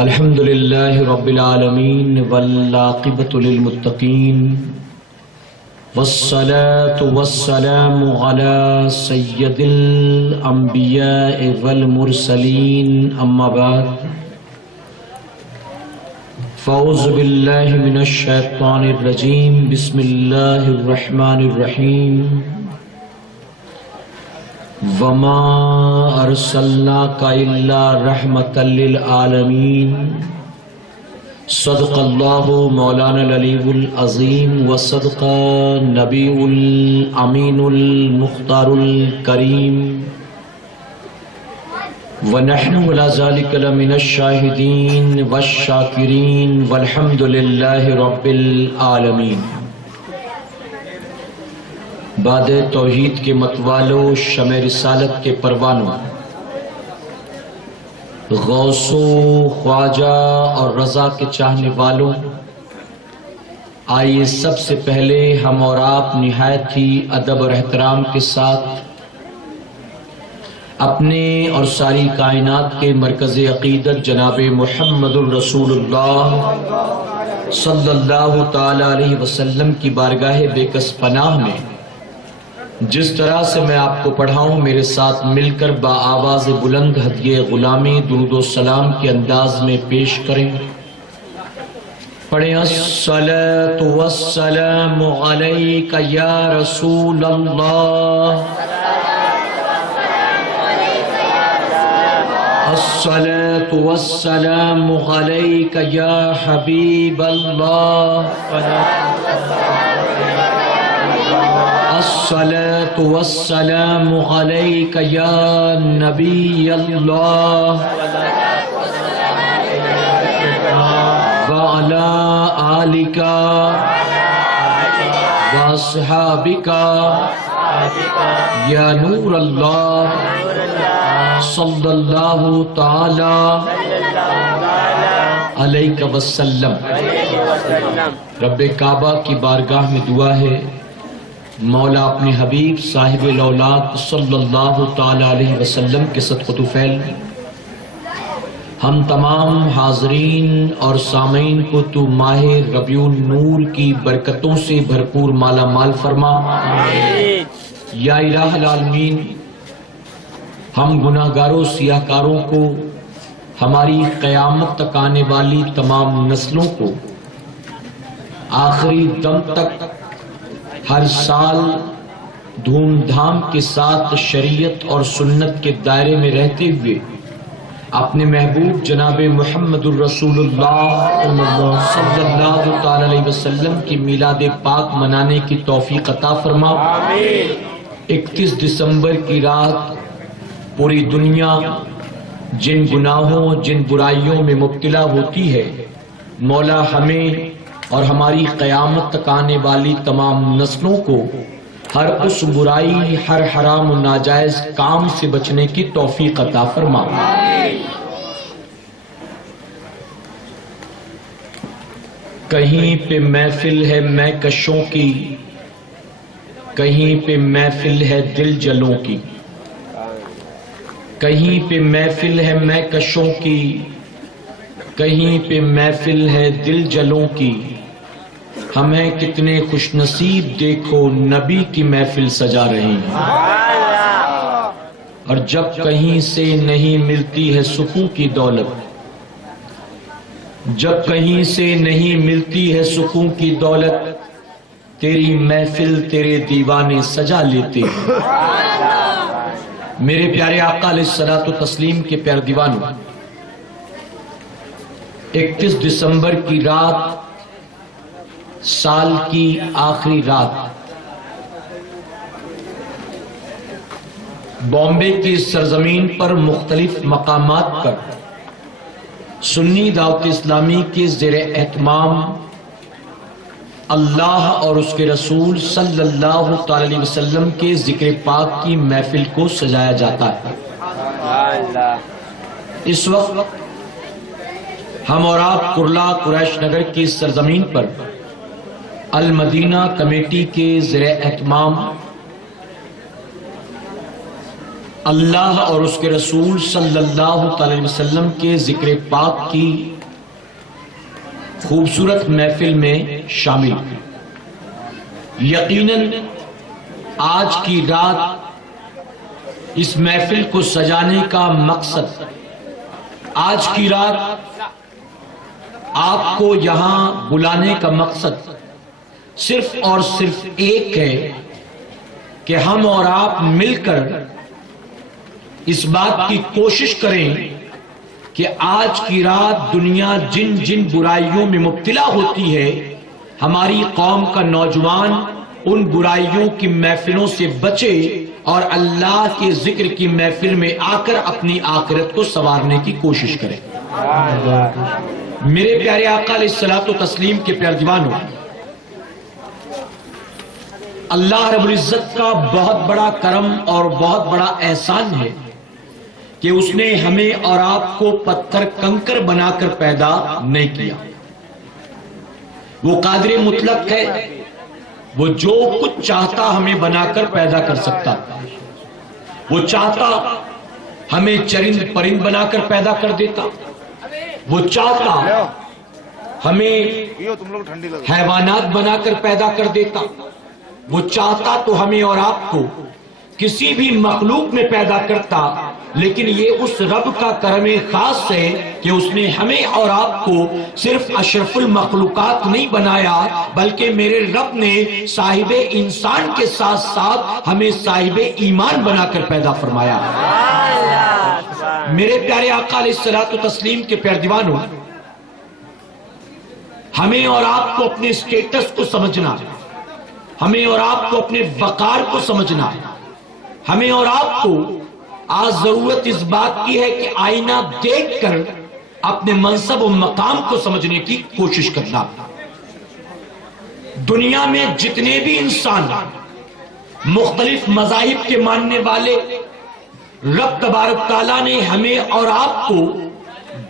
الحمد للہ رب العالمین والعاقبۃ للمتقین والصلاة والسلام علی سید الانبیاء والمرسلین اما بعد فاعوذ باللہ من الشیطان الرجیم بسم اللہ الرحمن الرحیم وما ارسلناک الا رحمۃ للعالمین صدق اللہ مولانا العلی العظیم وصدق نبی الامین المختار الکریم ونحن علی ذلک لمن الشاہدین والشاکرین والحمد للہ رب العالمین۔ باد توحید کے متوالو، شمع رسالت کے پروانوں، غوث و خواجہ اور رضا کے چاہنے والوں، آئیے سب سے پہلے ہم اور آپ نہایت ہی ادب اور احترام کے ساتھ اپنے اور ساری کائنات کے مرکز عقیدت جناب محمد الرسول اللہ صلی اللہ تعالی علیہ وسلم کی بارگاہ بے کس پناہ میں جس طرح سے میں آپ کو پڑھاؤں میرے ساتھ مل کر با آواز بلند ہدیہ غلامی درود و سلام کے انداز میں پیش کریں۔ پڑھیں الصلاۃ والسلام علیک یا رسول اللہ، الصلاۃ والسلام علیک یا حبیب اللہ، الصلاۃ والسلام علیک یا نبی اللہ وعلی آلک واصحابک یا نور اللہ صلی اللہ تعالی علیہ وسلم۔ رب کعبہ کی بارگاہ میں دعا ہے مولا اپنے حبیب صاحب الاولاد صلی اللہ تعالی علیہ وسلم کے صدقہ طفیل ہم تمام حاضرین اور سامعین کو تو ماہ ربیع النور کی برکتوں سے بھرپور مالا مال فرما یا الہ العالمین۔ ہم گناہ گاروں سیاہ کاروں کو، ہماری قیامت تک آنے والی تمام نسلوں کو آخری دم تک ہر سال دھوم دھام کے ساتھ شریعت اور سنت کے دائرے میں رہتے ہوئے اپنے محبوب جناب محمد الرسول اللہ صلی اللہ تعالی علیہ وسلم کی میلاد پاک منانے کی توفیق عطا فرما۔ 31 دسمبر کی رات پوری دنیا جن گناہوں جن برائیوں میں مبتلا ہوتی ہے، مولا ہمیں اور ہماری قیامت تک آنے والی تمام نسلوں کو ہر اس برائی، ہر حرام و ناجائز کام سے بچنے کی توفیق عطا فرما۔ کہیں پہ محفل ہے میں کشوں کی، کہیں پہ محفل ہے دل جلوں کی، کہیں پہ محفل ہے میں کشوں کی، کہیں پہ محفل ہے دل جلوں کی، ہمیں کتنے خوش نصیب دیکھو نبی کی محفل سجا رہے ہیں۔ اور جب کہیں سے نہیں ملتی ہے سکون کی دولت، جب کہیں سے نہیں ملتی ہے سکون کی دولت، تیری محفل تیرے دیوانے سجا لیتے ہیں۔ میرے پیارے آقا علیہ الصلوۃ والتسلیم کے پیارے دیوانوں، 31 دسمبر کی رات سال کی آخری رات بامبے کی سرزمین پر مختلف مقامات پر سنی دعوت اسلامی کے زیر اہتمام اللہ اور اس کے رسول صلی اللہ تعالی علیہ وسلم کے ذکر پاک کی محفل کو سجایا جاتا ہے۔ اس وقت ہم اور آپ کرلا قریش نگر کی سرزمین پر المدینہ کمیٹی کے زیر اہتمام اللہ اور اس کے رسول صلی اللہ علیہ وسلم کے ذکر پاک کی خوبصورت محفل میں شامل. یقیناً آج کی رات اس محفل کو سجانے کا مقصد، آج کی رات آپ کو یہاں بلانے کا مقصد صرف اور صرف ایک ہے کہ ہم اور آپ مل کر اس بات کی کوشش کریں کہ آج کی رات دنیا جن جن برائیوں میں مبتلا ہوتی ہے، ہماری قوم کا نوجوان ان برائیوں کی محفلوں سے بچے اور اللہ کے ذکر کی محفل میں آ کر اپنی آخرت کو سنوارنے کی کوشش کریں. میرے پیارے آقا علیہ الصلوۃ والتسلیم کے پیارے جوانوں، اللہ رب العزت کا بہت بڑا کرم اور بہت بڑا احسان ہے کہ اس نے ہمیں اور آپ کو پتھر کنکر بنا کر پیدا نہیں کیا. وہ قادر مطلق ہے، وہ جو کچھ چاہتا ہمیں بنا کر پیدا کر سکتا. وہ چاہتا ہمیں چرند پرند بنا کر پیدا کر دیتا، وہ چاہتا ہمیں حیوانات بنا کر پیدا کر دیتا، وہ چاہتا تو ہمیں اور آپ کو کسی بھی مخلوق میں پیدا کرتا. لیکن یہ اس رب کا کرم خاص ہے کہ اس نے ہمیں اور آپ کو صرف اشرف المخلوقات نہیں بنایا، بلکہ میرے رب نے صاحب انسان کے ساتھ ساتھ ہمیں صاحب ایمان بنا کر پیدا فرمایا. میرے پیارے آقا علیہ الصلوۃ والتسلیم کے پیارے دیوانوں، ہمیں اور آپ کو اپنے اسٹیٹس کو سمجھنا، ہمیں اور آپ کو اپنے وقار کو سمجھنا، ہمیں اور آپ کو آج ضرورت اس بات کی ہے کہ آئینہ دیکھ کر اپنے منصب و مقام کو سمجھنے کی کوشش کرنا. دنیا میں جتنے بھی انسان مختلف مذاہب کے ماننے والے، رب تبارک تعالیٰ نے ہمیں اور آپ کو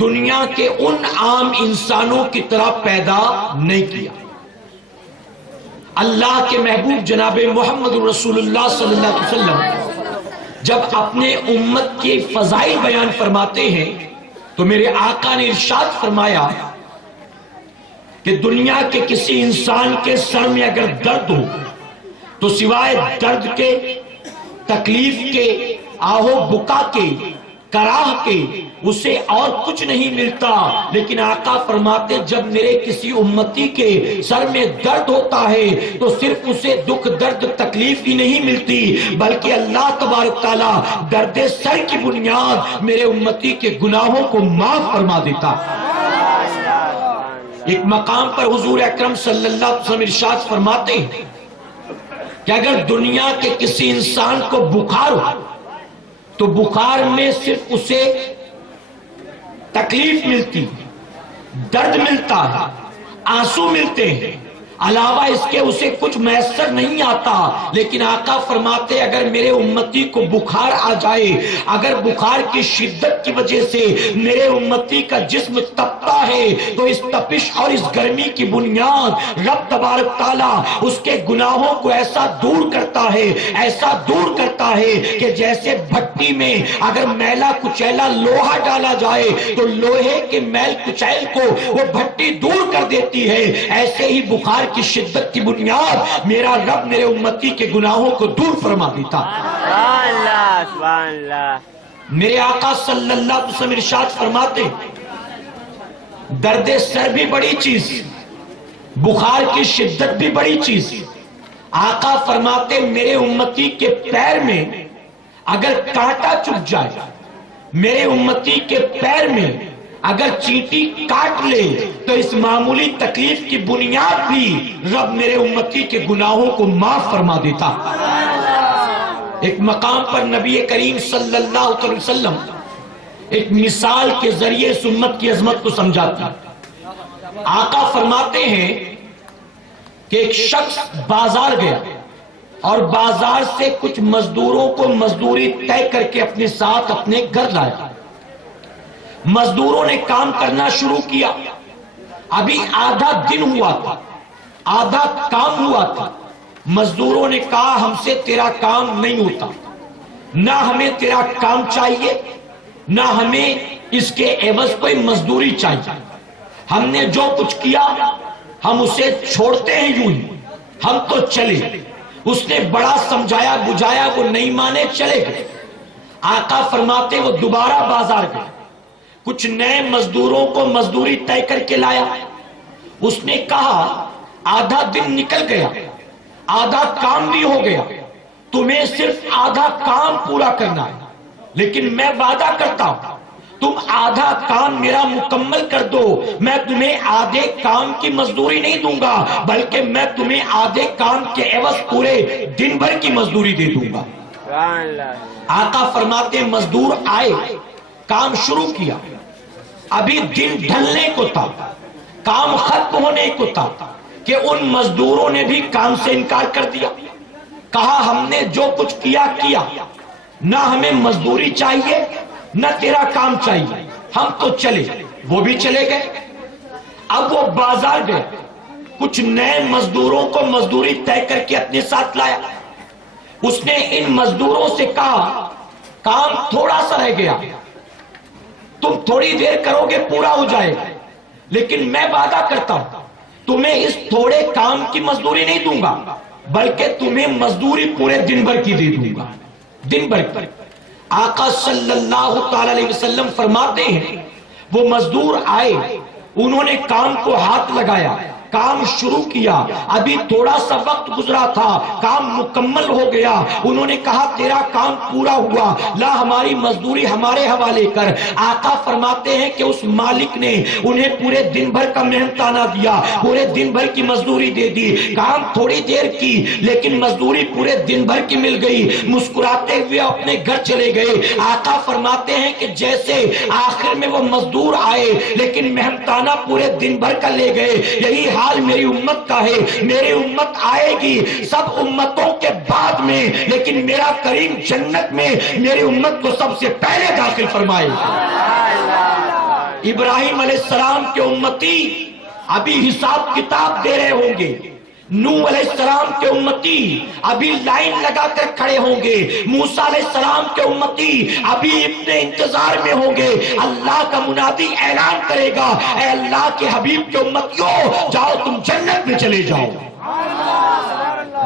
دنیا کے ان عام انسانوں کی طرح پیدا نہیں کیا. اللہ کے محبوب جناب محمد رسول اللہ صلی اللہ علیہ وسلم جب اپنے امت کے فضائل بیان فرماتے ہیں تو میرے آقا نے ارشاد فرمایا کہ دنیا کے کسی انسان کے سر میں اگر درد ہو تو سوائے درد کے، تکلیف کے، آہو بکا کے، کراہ کے اسے اور کچھ نہیں ملتا. لیکن آقا فرماتے جب میرے کسی امتی کے سر میں درد ہوتا ہے تو صرف اسے دکھ درد تکلیف ہی نہیں ملتی، بلکہ اللہ تبارک تعالیٰ درد سر کی بنیاد میرے امتی کے گناہوں کو معاف فرما دیتا. ایک مقام پر حضور اکرم صلی اللہ علیہ وسلم ارشاد فرماتے ہیں کہ اگر دنیا کے کسی انسان کو بخار ہو تو بخار میں صرف اسے تکلیف ملتی، درد ملتا ہے، آنسو ملتے ہیں، علاوہ اس کے اسے کچھ میسر نہیں آتا. لیکن آقا فرماتے اگر میرے امتی کو بخار آ جائے، اگر بخار کی شدت کی وجہ سے میرے امتی کا جسم تپتا ہے تو اس تپش اور اس گرمی کی بنیاد رب تبارک تعالیٰ اس کے گناہوں کو ایسا دور کرتا ہے، ایسا دور کرتا ہے کہ جیسے بھٹی میں اگر میلا کچیلا لوہا ڈالا جائے تو لوہے کے میل کچیل کو وہ بھٹی دور کر دیتی ہے. ایسے ہی بخار کی شدت کی بنیاد میرا رب میرے امتی کے گناہوں کو دور فرما دیتا. میرے آقا صلی اللہ علیہ وسلم ارشاد فرماتے درد سر بھی بڑی چیز، بخار کی شدت بھی بڑی چیز. آقا فرماتے میرے امتی کے پیر میں اگر کانٹا چپ جائے، میرے امتی کے پیر میں اگر چینٹی کاٹ لے تو اس معمولی تکلیف کی بنیاد بھی رب میرے امتی کے گناہوں کو معاف فرما دیتا. ایک مقام پر نبی کریم صلی اللہ علیہ وسلم ایک مثال کے ذریعے اس امت کی عظمت کو سمجھاتا. آقا فرماتے ہیں کہ ایک شخص بازار گیا اور بازار سے کچھ مزدوروں کو مزدوری طے کر کے اپنے ساتھ اپنے گھر لایا. مزدوروں نے کام کرنا شروع کیا. ابھی آدھا دن ہوا تھا، آدھا کام ہوا تھا. مزدوروں نے کہا ہم سے تیرا کام نہیں ہوتا. نہ ہمیں تیرا کام چاہیے، نہ ہمیں اس کے عوض کوئی مزدوری چاہیے، ہم نے جو کچھ کیا ہم اسے چھوڑتے ہیں یوں ہی، ہم تو چلے۔ اس نے بڑا سمجھایا بجھایا، وہ نہیں مانے، چلے گئے۔ آقا فرماتے وہ دوبارہ بازار گئے، کچھ نئے مزدوروں کو مزدوری طے کر کے لایا۔ اس نے کہا آدھا دن نکل گیا، آدھا کام بھی ہو گیا، تمہیں صرف آدھا کام پورا کرنا ہے، لیکن میں وعدہ کرتا ہوں تم آدھا کام میرا مکمل کر دو، میں تمہیں آدھے کام کی مزدوری نہیں دوں گا، بلکہ میں تمہیں آدھے کام کے عوض پورے دن بھر کی مزدوری دے دوں گا۔ آقا فرماتے مزدور آئے، کام شروع کیا، ابھی دن ڈھلنے کو تھا، کام ختم ہونے کو تھا کہ ان مزدوروں نے بھی کام سے انکار کر دیا۔ کہا ہم نے جو کچھ کیا کیا، نہ ہمیں مزدوری چاہیے نہ تیرا کام چاہیے، ہم تو چلے۔ وہ بھی چلے گئے۔ اب وہ بازار گئے، کچھ نئے مزدوروں کو مزدوری طے کر کے اپنے ساتھ لایا۔ اس نے ان مزدوروں سے کہا کام تھوڑا سا رہ گیا، تم تھوڑی دیر کرو گے پورا ہو جائے گا، لیکن میں وعدہ کرتا ہوں تمہیں اس تھوڑے کام کی مزدوری نہیں دوں گا، بلکہ تمہیں مزدوری پورے دن بھر کی دے دوں گا، دن بھر کی۔ آقا صلی اللہ تعالی علیہ وسلم فرماتے ہیں وہ مزدور آئے، انہوں نے کام کو ہاتھ لگایا، کام شروع کیا، ابھی تھوڑا سا وقت گزرا تھا، کام مکمل ہو گیا۔ انہوں نے کہا تیرا کام پورا ہوا، لا ہماری مزدوری ہمارے حوالے کر۔ آقا فرماتے ہیں کہ اس مالک نے انہیں پورے دن بھر کا محنتانہ دیا، پورے دن بھر کی مزدوری دے دی، کام تھوڑی دیر کی لیکن مزدوری پورے دن بھر کی مل گئی۔ مسکراتے ہوئے اپنے گھر چلے گئے۔ آقا فرماتے ہیں کہ جیسے آخر میں وہ مزدور آئے لیکن محنتانہ پورے دن بھر کا لے گئے، یہی حال میری امت کا ہے۔ میری امت آئے گی سب امتوں کے بعد میں، لیکن میرا کریم جنت میں میری امت کو سب سے پہلے داخل فرمائے۔ ابراہیم علیہ السلام کے امتی ابھی حساب کتاب دے رہے ہوں گے، نوح علیہ السلام کے امتی ابھی لائن لگا کر کھڑے ہوں گے، موسیٰ علیہ السلام کے امتی ابھی اپنے انتظار میں ہوں گے۔ اللہ کا منادی اعلان کرے گا اے اللہ کے حبیب کے امتیوں، جاؤ تم جنت میں چلے جاؤ۔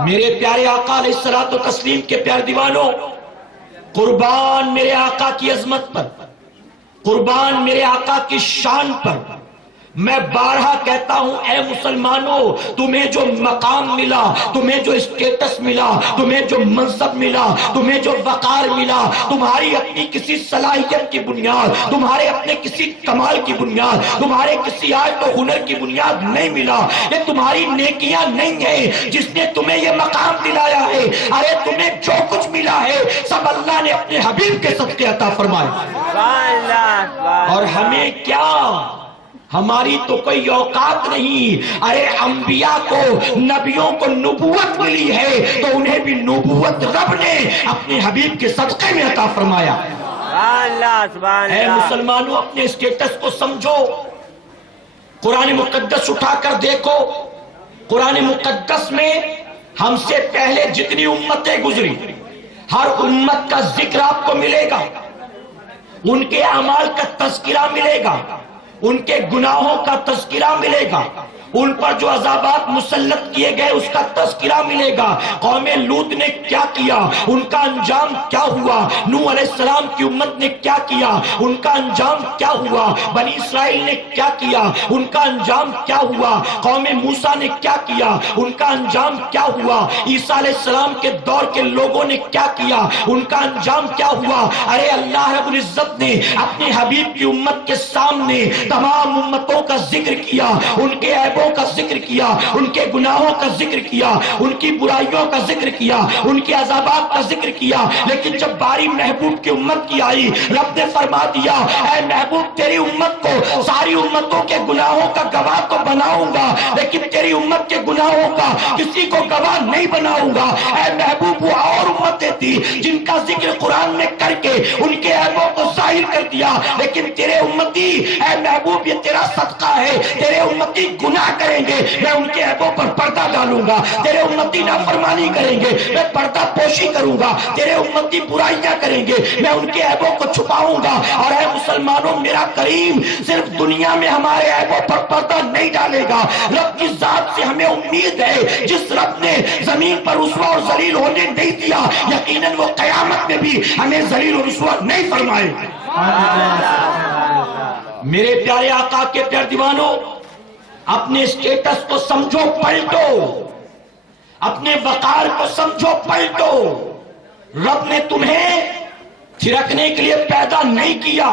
میرے پیارے آقا علیہ الصلوۃ والتسلیم کے پیار دیوانوں، قربان میرے آقا کی عظمت پر، قربان میرے آقا کی شان پر، میں بارہا کہتا ہوں اے مسلمانوں، تمہیں جو مقام ملا، تمہیں جو اسٹیٹس ملا، تمہیں جو منصب ملا، تمہیں جو وقار ملا، تمہاری اپنی کسی صلاحیت کی بنیاد، تمہارے اپنے کسی کمال کی بنیاد، تمہارے کسی آرٹ و ہنر کی بنیاد نہیں ملا، یہ تمہاری نیکیاں نہیں ہیں جس نے تمہیں یہ مقام دلایا ہے۔ ارے تمہیں جو کچھ ملا ہے سب اللہ نے اپنے حبیب کے صدقے عطا فرمایا۔ اور ہمیں کیا، ہماری تو کوئی اوقات نہیں۔ ارے انبیاء کو، نبیوں کو نبوت ملی ہے تو انہیں بھی نبوت رب نے اپنے حبیب کے صدقے میں عطا فرمایا۔ اے مسلمانوں، اپنے اسٹیٹس کو سمجھو، قرآن مقدس اٹھا کر دیکھو، قرآن مقدس میں ہم سے پہلے جتنی امتیں گزری، ہر امت کا ذکر آپ کو ملے گا، ان کے اعمال کا تذکرہ ملے گا، ان کے گناہوں کا تذکرہ ملے گا، ان پر جو عذابات مسلط کیے گئے اس کا تذکرہ ملے گا۔ قوم لوط نے کیا کیا، ان کا انجام کیا ہوا، نوح علیہ السلام کی امت نے کیا کیا، ان کا انجام کیا ہوا، بنی اسرائیل نے کیا کیا، ان کا انجام کیا ہوا، قوم موسیٰ نے کیا کیا، ان کا انجام کیا ہوا، عیسیٰ علیہ السلام کے دور کے لوگوں نے کیا کیا، ان کا انجام کیا ہوا۔ ارے اللہ رب العزت نے اپنے حبیب کی امت کے سامنے تمام امتوں کا ذکر کیا، ان کے عیبوں کا ذکر کیا، ان کے گناہوں کا ذکر کیا، ان کی برائیوں کا ذکر کیا، ان کے عذابات کا ذکر کیا، لیکن جب باری محبوب کی امت کی آئی، رب نے فرما دیا اے محبوب تیری امت کو ساری امتوں کے گناہوں کا گواہ تو بناؤں گا، لیکن تیری امت کے گناہوں کا کسی کو گواہ نہیں بناؤں گا۔ اے محبوب وہ اور امتیں تھی جن کا ذکر قرآن میں کر کے ان کے عیبوں کو ظاہر کر دیا، لیکن تیرے امتی اے محبوب محبوب یہ تیرا صدقہ ہے، تیرے امتی گناہ کریں گے میں ان کے عیبوں پر پردہ ڈالوں گا، تیرے امتی نافرمانی کریں گے میں پردہ پوشی کروں گا، تیرے امتی برائیاں کریں گے میں ان کے عیبوں کو چھپاؤں گا۔ اور اے مسلمانوں، میرا کریم صرف دنیا میں ہمارے عیبوں پر پردہ نہیں ڈالے گا، رب کی ذات سے ہمیں امید ہے جس رب نے زمین پر رسوا اور ذلیل ہونے نہیں دیا، یقیناً وہ قیامت میں بھی ہمیں ذلیل اور رسوا نہیں فرمائے گا۔ میرے پیارے آقا کے پیارے دیوانوں، اپنے اسٹیٹس کو سمجھو پلٹو، اپنے وقار کو سمجھو پلٹو۔ رب نے تمہیں تھرکنے کے لیے پیدا نہیں کیا،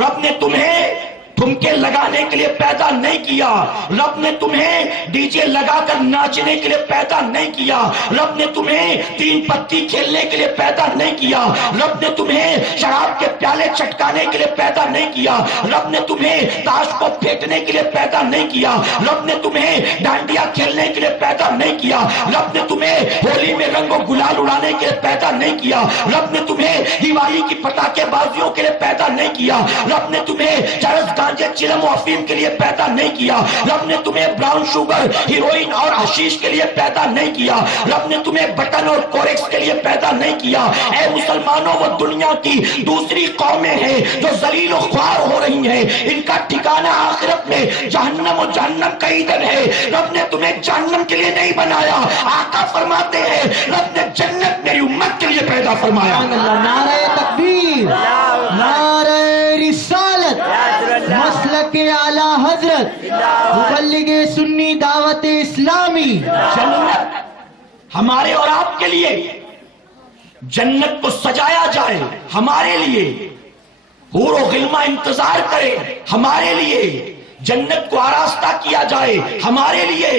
رب نے تمہیں ٹھمکے لگانے کے لیے پیدا نہیں کیا، رب نے تمہیں ڈی جے لگا کر ناچنے کے لیے پیدا نہیں کیا، رب نے تمہیں تین پتی کھیلنے کے لیے پیدا نہیں کیا، رب نے تمہیں شراب کے پیالے چٹکانے کے لیے پیدا نہیں کیا، رب نے تمہیں تاش کو پھینکنے کے لیے پیدا نہیں کیا، رب نے تمہیں ڈانڈیا کھیلنے کے لیے پیدا نہیں کیا، رب نے تمہیں ہولی میں رنگ و گلال اڑانے کے لیے پیدا نہیں کیا، رب نے تمہیں دیوالی کی پٹاخے بازیوں کے لیے پیدا نہیں کیا، رب نے تمہیں چرس گانجے چلم و افیم کے لیے پیدا نہیں کیا، رب نے تمہیں براؤن شوگر ہیروئن اور حشیش کے لیے پیدا نہیں کیا، رب نے تمہیں بٹن اور کوریکس کے لیے پیدا نہیں کیا۔ اے مسلمانوں، وہ دنیا کی دوسری قومیں ہیں جو ذلیل و خوار ہو رہی ہیں، ان کا ٹھکانہ آخرت میں جہنم و جہنم کا ایندھن ہے۔ رب نے تمہیں جہنم کے لیے نہیں بنایا، آقا فرماتے ہیں رب نے جنت میری امت کے لیے پیدا فرمایا۔ نعرہ تکبیر، نعرہ رسالت، مسلک اعلی حضرت، مبلغ سنی دعوت اسلامی۔ جنت ہمارے اور آپ کے لیے، جنت کو سجایا جائے ہمارے لیے، حور و غلمہ انتظار کرے ہمارے لیے، جنت کو آراستہ کیا جائے ہمارے لیے،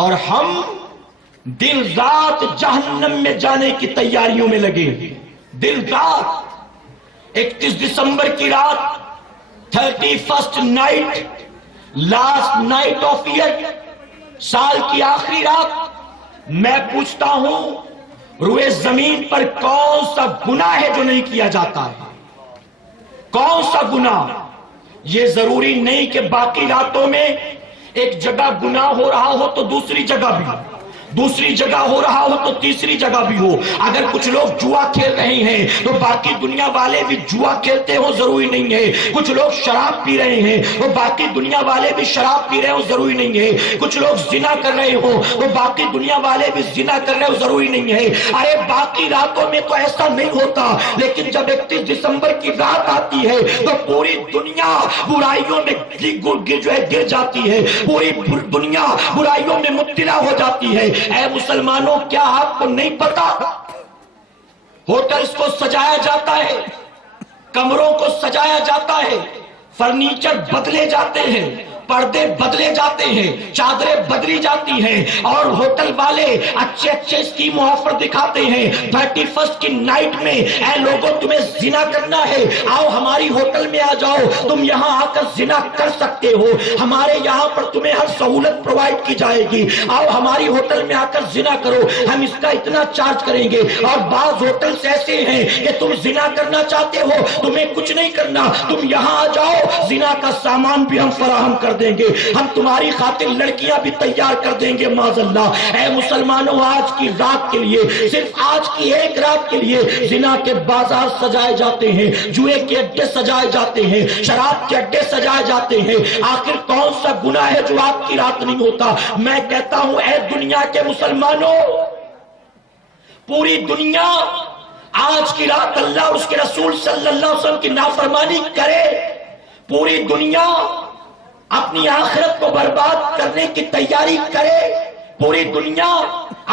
اور ہم دن رات جہنم میں جانے کی تیاریوں میں لگے۔ دن رات 31 دسمبر کی رات، 31st night, last night of year, سال کی آخری رات، میں پوچھتا ہوں روئے زمین پر کون سا گناہ ہے جو نہیں کیا جاتا ہے؟ کون سا گناہ؟ یہ ضروری نہیں کہ باقی راتوں میں ایک جگہ گناہ ہو رہا ہو تو دوسری جگہ بھی، دوسری جگہ ہو رہا ہو تو تیسری جگہ بھی ہو۔ اگر کچھ لوگ جوا کھیل رہے ہیں تو باقی دنیا والے بھی جوا کھیلتے ہو ضروری نہیں ہے۔ کچھ لوگ شراب پی رہے ہیں تو باقی دنیا والے بھی شراب پی رہے ہو ضروری نہیں ہے۔ کچھ لوگ زنا کر رہے ہو تو باقی دنیا والے بھی زنا کر رہے ہو ضروری نہیں ہے۔ ارے باقی راتوں میں تو ایسا نہیں ہوتا، لیکن جب 31 دسمبر کی رات آتی ہے تو پوری دنیا برائیوں میں جو ہے گر جاتی ہے، پوری دنیا برائیوں میں مبتلا ہو جاتی ہے۔ اے مسلمانوں، کیا آپ کو نہیں پتا ہوٹلز کو سجایا جاتا ہے، کمروں کو سجایا جاتا ہے، فرنیچر بدلے جاتے ہیں، پردے بدلے جاتے ہیں، چادریں بدلی جاتی ہیں، اور ہوٹل والے اچھے اچھے اسکیم آفر دکھاتے ہیں۔ 31st کی نائٹ میں اے لوگوں تمہیں زنا کرنا ہے، آؤ ہماری ہوٹل میں آ جاؤ، تم یہاں آ کر زنا کر سکتے ہو، ہمارے یہاں پر تمہیں ہر سہولت پرووائڈ کی جائے گی، آؤ ہماری ہوٹل میں آ کر زنا کرو، ہم اس کا اتنا چارج کریں گے۔ اور بعض ہوٹلز ایسے ہیں کہ تم زنا کرنا چاہتے ہو، تمہیں کچھ نہیں کرنا، تم یہاں آ جاؤ، زنا کا سامان بھی ہم فراہم کر دیں گے، ہم تمہاری خاطر لڑکیاں بھی تیار کر دیں گے معاذ اللہ۔ اے مسلمانوں، آج کی رات کے لیے، صرف آج کی ایک رات کے لیے زنا کے بازار سجائے جاتے ہیں، جوئے کے اڈے سجائے جاتے ہیں، شراب کے اڈے سجائے جاتے ہیں۔ آخر کون سا گناہ ہے جو آپ کی رات نہیں ہوتا؟ میں کہتا ہوں اے دنیا کے مسلمانوں، پوری دنیا آج کی رات اللہ اور اس کے رسول صلی اللہ علیہ وسلم کی نافرمانی کرے، پوری دنیا اپنی آخرت کو برباد کرنے کی تیاری کرے، پوری دنیا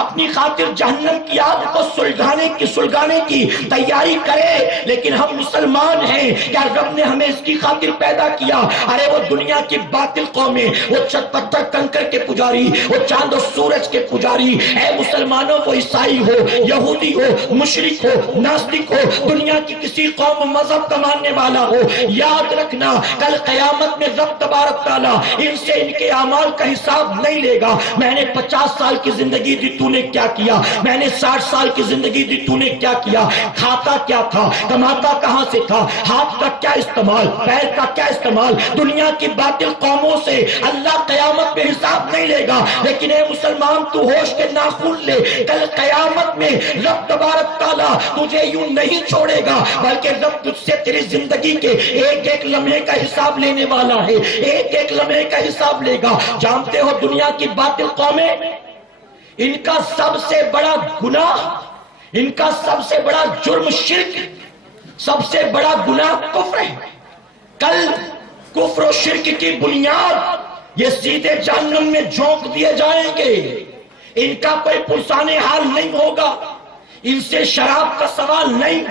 اپنی خاطر جہنم کی آگ کو سلگانے کی تیاری کرے، لیکن ہم مسلمان ہیں، کیا رب نے ہمیں اس کی خاطر پیدا کیا؟ ارے وہ دنیا کی باطل قومیں، وہ چت پتھر کنکر کے پجاری، وہ چاند و سورج کے پجاری، اے مسلمانوں، وہ عیسائی ہو، یہودی ہو، مشرک ہو، ناستک ہو، دنیا کی کسی قوم و مذہب کا ماننے والا ہو، یاد رکھنا کل قیامت میں رب تبارک تعالیٰ ان سے ان کے اعمال کا حساب نہیں لے گا۔ میں نے 50 سال کی زندگی دی تو نے کیا کیا؟ میں نے 60 سال کی زندگی دی، تو نے کیا کیا؟ کھاتا کیا تھا؟ کماتا کہاں سے تھا؟ ہاتھ کا کیا استعمال؟ پیر کا کیا استعمال؟ دنیا کی باطل قوموں سے اللہ قیامت میں حساب نہیں لے گا، لیکن اے مسلمان تو ہوش کے ناخن لے، کل قیامت میں رب تبارک تعالیٰ تجھے یوں نہیں چھوڑے گا، بلکہ رب تجھ سے تیری زندگی کے ایک ایک لمحے کا حساب لینے والا ہے، ایک ایک لمحے کا حساب لے گا۔ جانتے ہو دنیا کی باطل قومیں، ان کا سب سے بڑا گناہ، ان کا سب سے بڑا جرم شرک، سب سے بڑا گناہ کفر ہے۔ کل کفر و شرک کی بنیاد یہ سیدھے جہنم میں جھونک دیے جائیں گے، ان کا کوئی پرسان حال نہیں ہوگا، ان سے شراب کا سوال نہیں،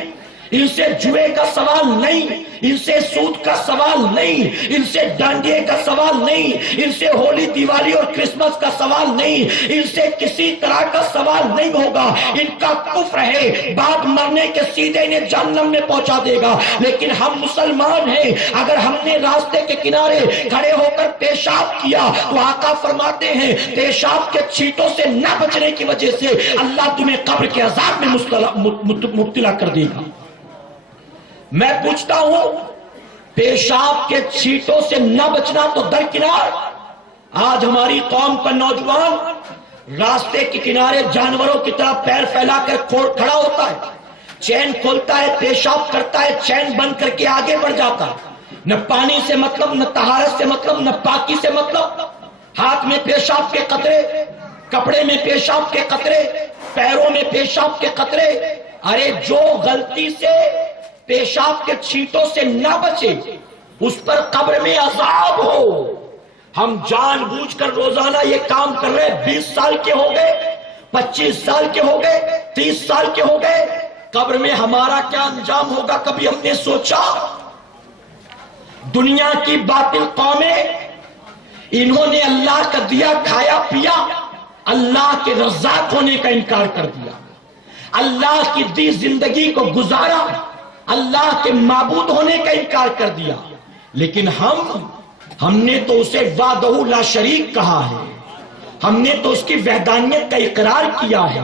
ان سے جوئے کا سوال نہیں، ان سے سود کا سوال نہیں، ان سے ڈانڈیے کا سوال نہیں، ان سے ہولی دیوالی اور کرسمس کا سوال نہیں، ان سے کسی طرح کا سوال نہیں ہوگا۔ ان کا کفر ہے، بعد مرنے کے سیدھے انہیں جہنم میں پہنچا دے گا۔ لیکن ہم مسلمان ہیں، اگر ہم نے راستے کے کنارے کھڑے ہو کر پیشاب کیا تو آقا فرماتے ہیں پیشاب کے چھینٹوں سے نہ بچنے کی وجہ سے اللہ تمہیں قبر کے عذاب میں مبتلا کر دے گا۔ میں پوچھتا ہوں، پیشاب کے چھینٹوں سے نہ بچنا تو درکنار، آج ہماری قوم کا نوجوان راستے کے کنارے جانوروں کی طرح پیر پھیلا کر کھڑا ہوتا ہے، چین کھولتا ہے، پیشاب کرتا ہے، چین بند کر کے آگے بڑھ جاتا ہے، نہ پانی سے مطلب، نہ طہارت سے مطلب، نہ پاکی سے مطلب، ہاتھ میں پیشاب کے قطرے، کپڑے میں پیشاب کے قطرے، پیروں میں پیشاب کے قطرے۔ ارے جو غلطی سے پیشاب کے چھینٹوں سے نہ بچے اس پر قبر میں عذاب ہو۔ ہم جان بوجھ کر روزانہ یہ کام کر رہے، 20 سال کے ہو گئے، 25 سال کے ہو گئے، 30 سال کے ہو گئے، قبر میں ہمارا کیا انجام ہوگا کبھی ہم نے سوچا؟ دنیا کی باطل قومیں، انہوں نے اللہ کا دیا کھایا پیا، اللہ کے رزاق ہونے کا انکار کر دیا، اللہ کی دی زندگی کو گزارا، اللہ کے معبود ہونے کا انکار کر دیا۔ لیکن ہم نے تو اسے وحدہ لا شریک کہا ہے، ہم نے تو اس کی وحدانیت کا اقرار کیا ہے،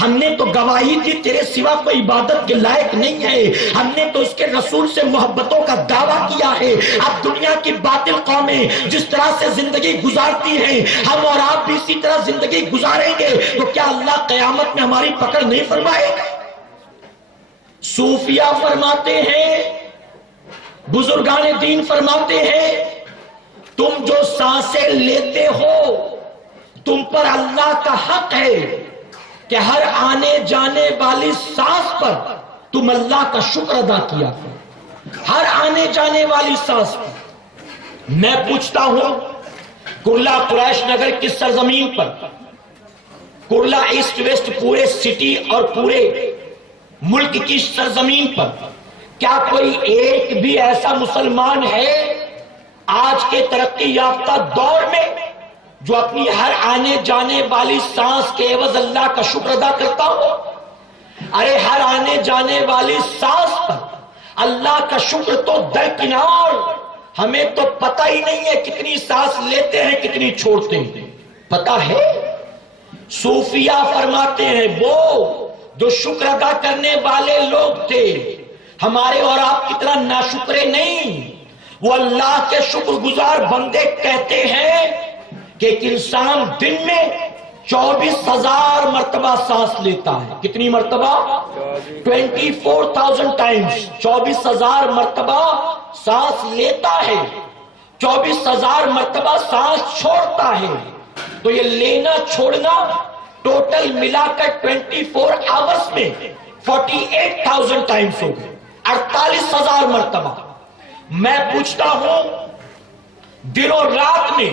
ہم نے تو گواہی دی تیرے سوا کوئی عبادت کے لائق نہیں ہے، ہم نے تو اس کے رسول سے محبتوں کا دعویٰ کیا ہے۔ اب دنیا کی باطل قومیں جس طرح سے زندگی گزارتی ہیں، ہم اور آپ بھی اسی طرح زندگی گزاریں گے تو کیا اللہ قیامت میں ہماری پکڑ نہیں فرمائے گا؟ صوفیہ فرماتے ہیں، بزرگان دین فرماتے ہیں، تم جو سانسیں لیتے ہو تم پر اللہ کا حق ہے کہ ہر آنے جانے والی سانس پر تم اللہ کا شکر ادا کیا کرو، ہر آنے جانے والی سانس پر۔ میں پوچھتا ہوں، کرلا قریش نگر کی سرزمین پر، کرلا ایسٹ ویسٹ پورے سٹی اور پورے ملک کی سرزمین پر کیا کوئی ایک بھی ایسا مسلمان ہے آج کے ترقی یافتہ دور میں جو اپنی ہر آنے جانے والی سانس کے عوض اللہ کا شکر ادا کرتا ہو؟ ارے ہر آنے جانے والی سانس پر اللہ کا شکر تو درکنار، ہمیں تو پتہ ہی نہیں ہے کتنی سانس لیتے ہیں کتنی چھوڑتے ہیں، پتہ ہے؟ صوفیہ فرماتے ہیں وہ جو شکر ادا کرنے والے لوگ تھے، ہمارے اور آپ کی طرح ناشکرے نہیں، وہ اللہ کے شکر گزار بندے کہتے ہیں کہ ایک انسان دن میں 24,000 مرتبہ سانس لیتا ہے۔ کتنی مرتبہ؟ 24,000 ٹائمز، 24,000 مرتبہ سانس لیتا ہے، 24,000 مرتبہ سانس چھوڑتا ہے۔ تو یہ لینا چھوڑنا ٹوٹل ملا کر 24 آورز میں 48,000 ٹائمز ہو گئے، 48,000 مرتبہ۔ میں پوچھتا ہوں، دن و رات میں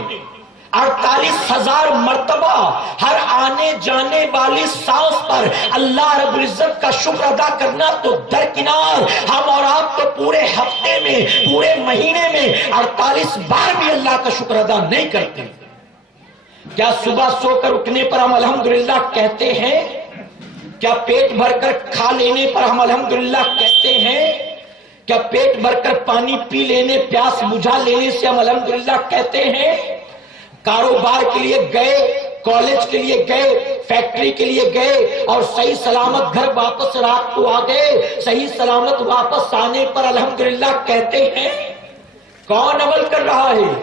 48,000 مرتبہ ہر آنے جانے والی سانس پر اللہ رب العزت کا شکر ادا کرنا تو درکنار، ہم اور آپ تو پورے ہفتے میں، پورے مہینے میں 48 بار بھی اللہ کا شکر ادا نہیں کرتے۔ کیا صبح سو کر اٹھنے پر ہم الحمدللہ کہتے ہیں؟ کیا پیٹ بھر کر کھا لینے پر ہم الحمدللہ کہتے ہیں؟ کیا پیٹ بھر کر پانی پی لینے، پیاس بجھا لینے سے ہم الحمدللہ کہتے ہیں؟ کاروبار کے لیے گئے، کالج کے لیے گئے، فیکٹری کے لیے گئے اور صحیح سلامت گھر واپس رات کو آ گئے، صحیح سلامت واپس آنے پر الحمدللہ کہتے ہیں کون عمل کر رہا ہے؟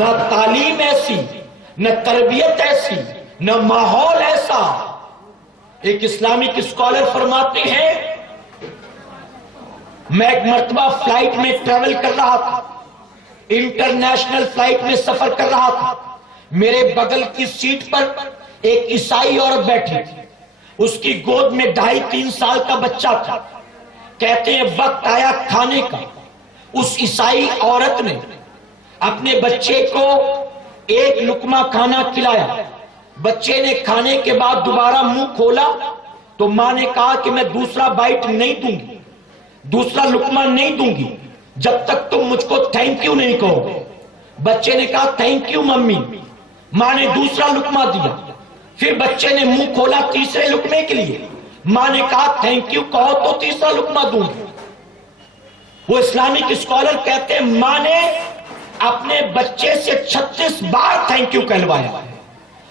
نہ تعلیم ایسی، نہ تربیت ایسی، نہ ماحول ایسا۔ ایک اسلامک اسکالر فرماتے ہیں میں ایک مرتبہ فلائٹ میں ٹریول کر رہا تھا، انٹرنیشنل فلائٹ میں سفر کر رہا تھا، میرے بغل کی سیٹ پر ایک عیسائی عورت بیٹھی تھی، اس کی گود میں 2.5-3 سال کا بچہ تھا۔ کہتے ہیں وقت آیا کھانے کا، اس عیسائی عورت نے اپنے بچے کو ایک لقمہ کھانا کھلایا، بچے نے کھانے کے بعد دوبارہ منہ کھولا تو ماں نے کہا کہ میں دوسرا بائٹ نہیں دوں گی، دوسرا لقمہ نہیں دوں گی جب تک تم مجھ کو تھینک یو نہیں کہو۔ بچے نے کہا تھینک یو ممی، ماں نے دوسرا لقمہ دیا، پھر بچے نے منہ کھولا تیسرے لقمے کے لیے، ماں نے کہا تھینک یو کہو تو تیسرا لقمہ دوں گی۔ وہ اسلامک اسکالر کہتے ہیں ماں نے اپنے بچے سے 36 بار تھینک یو کہلوایا،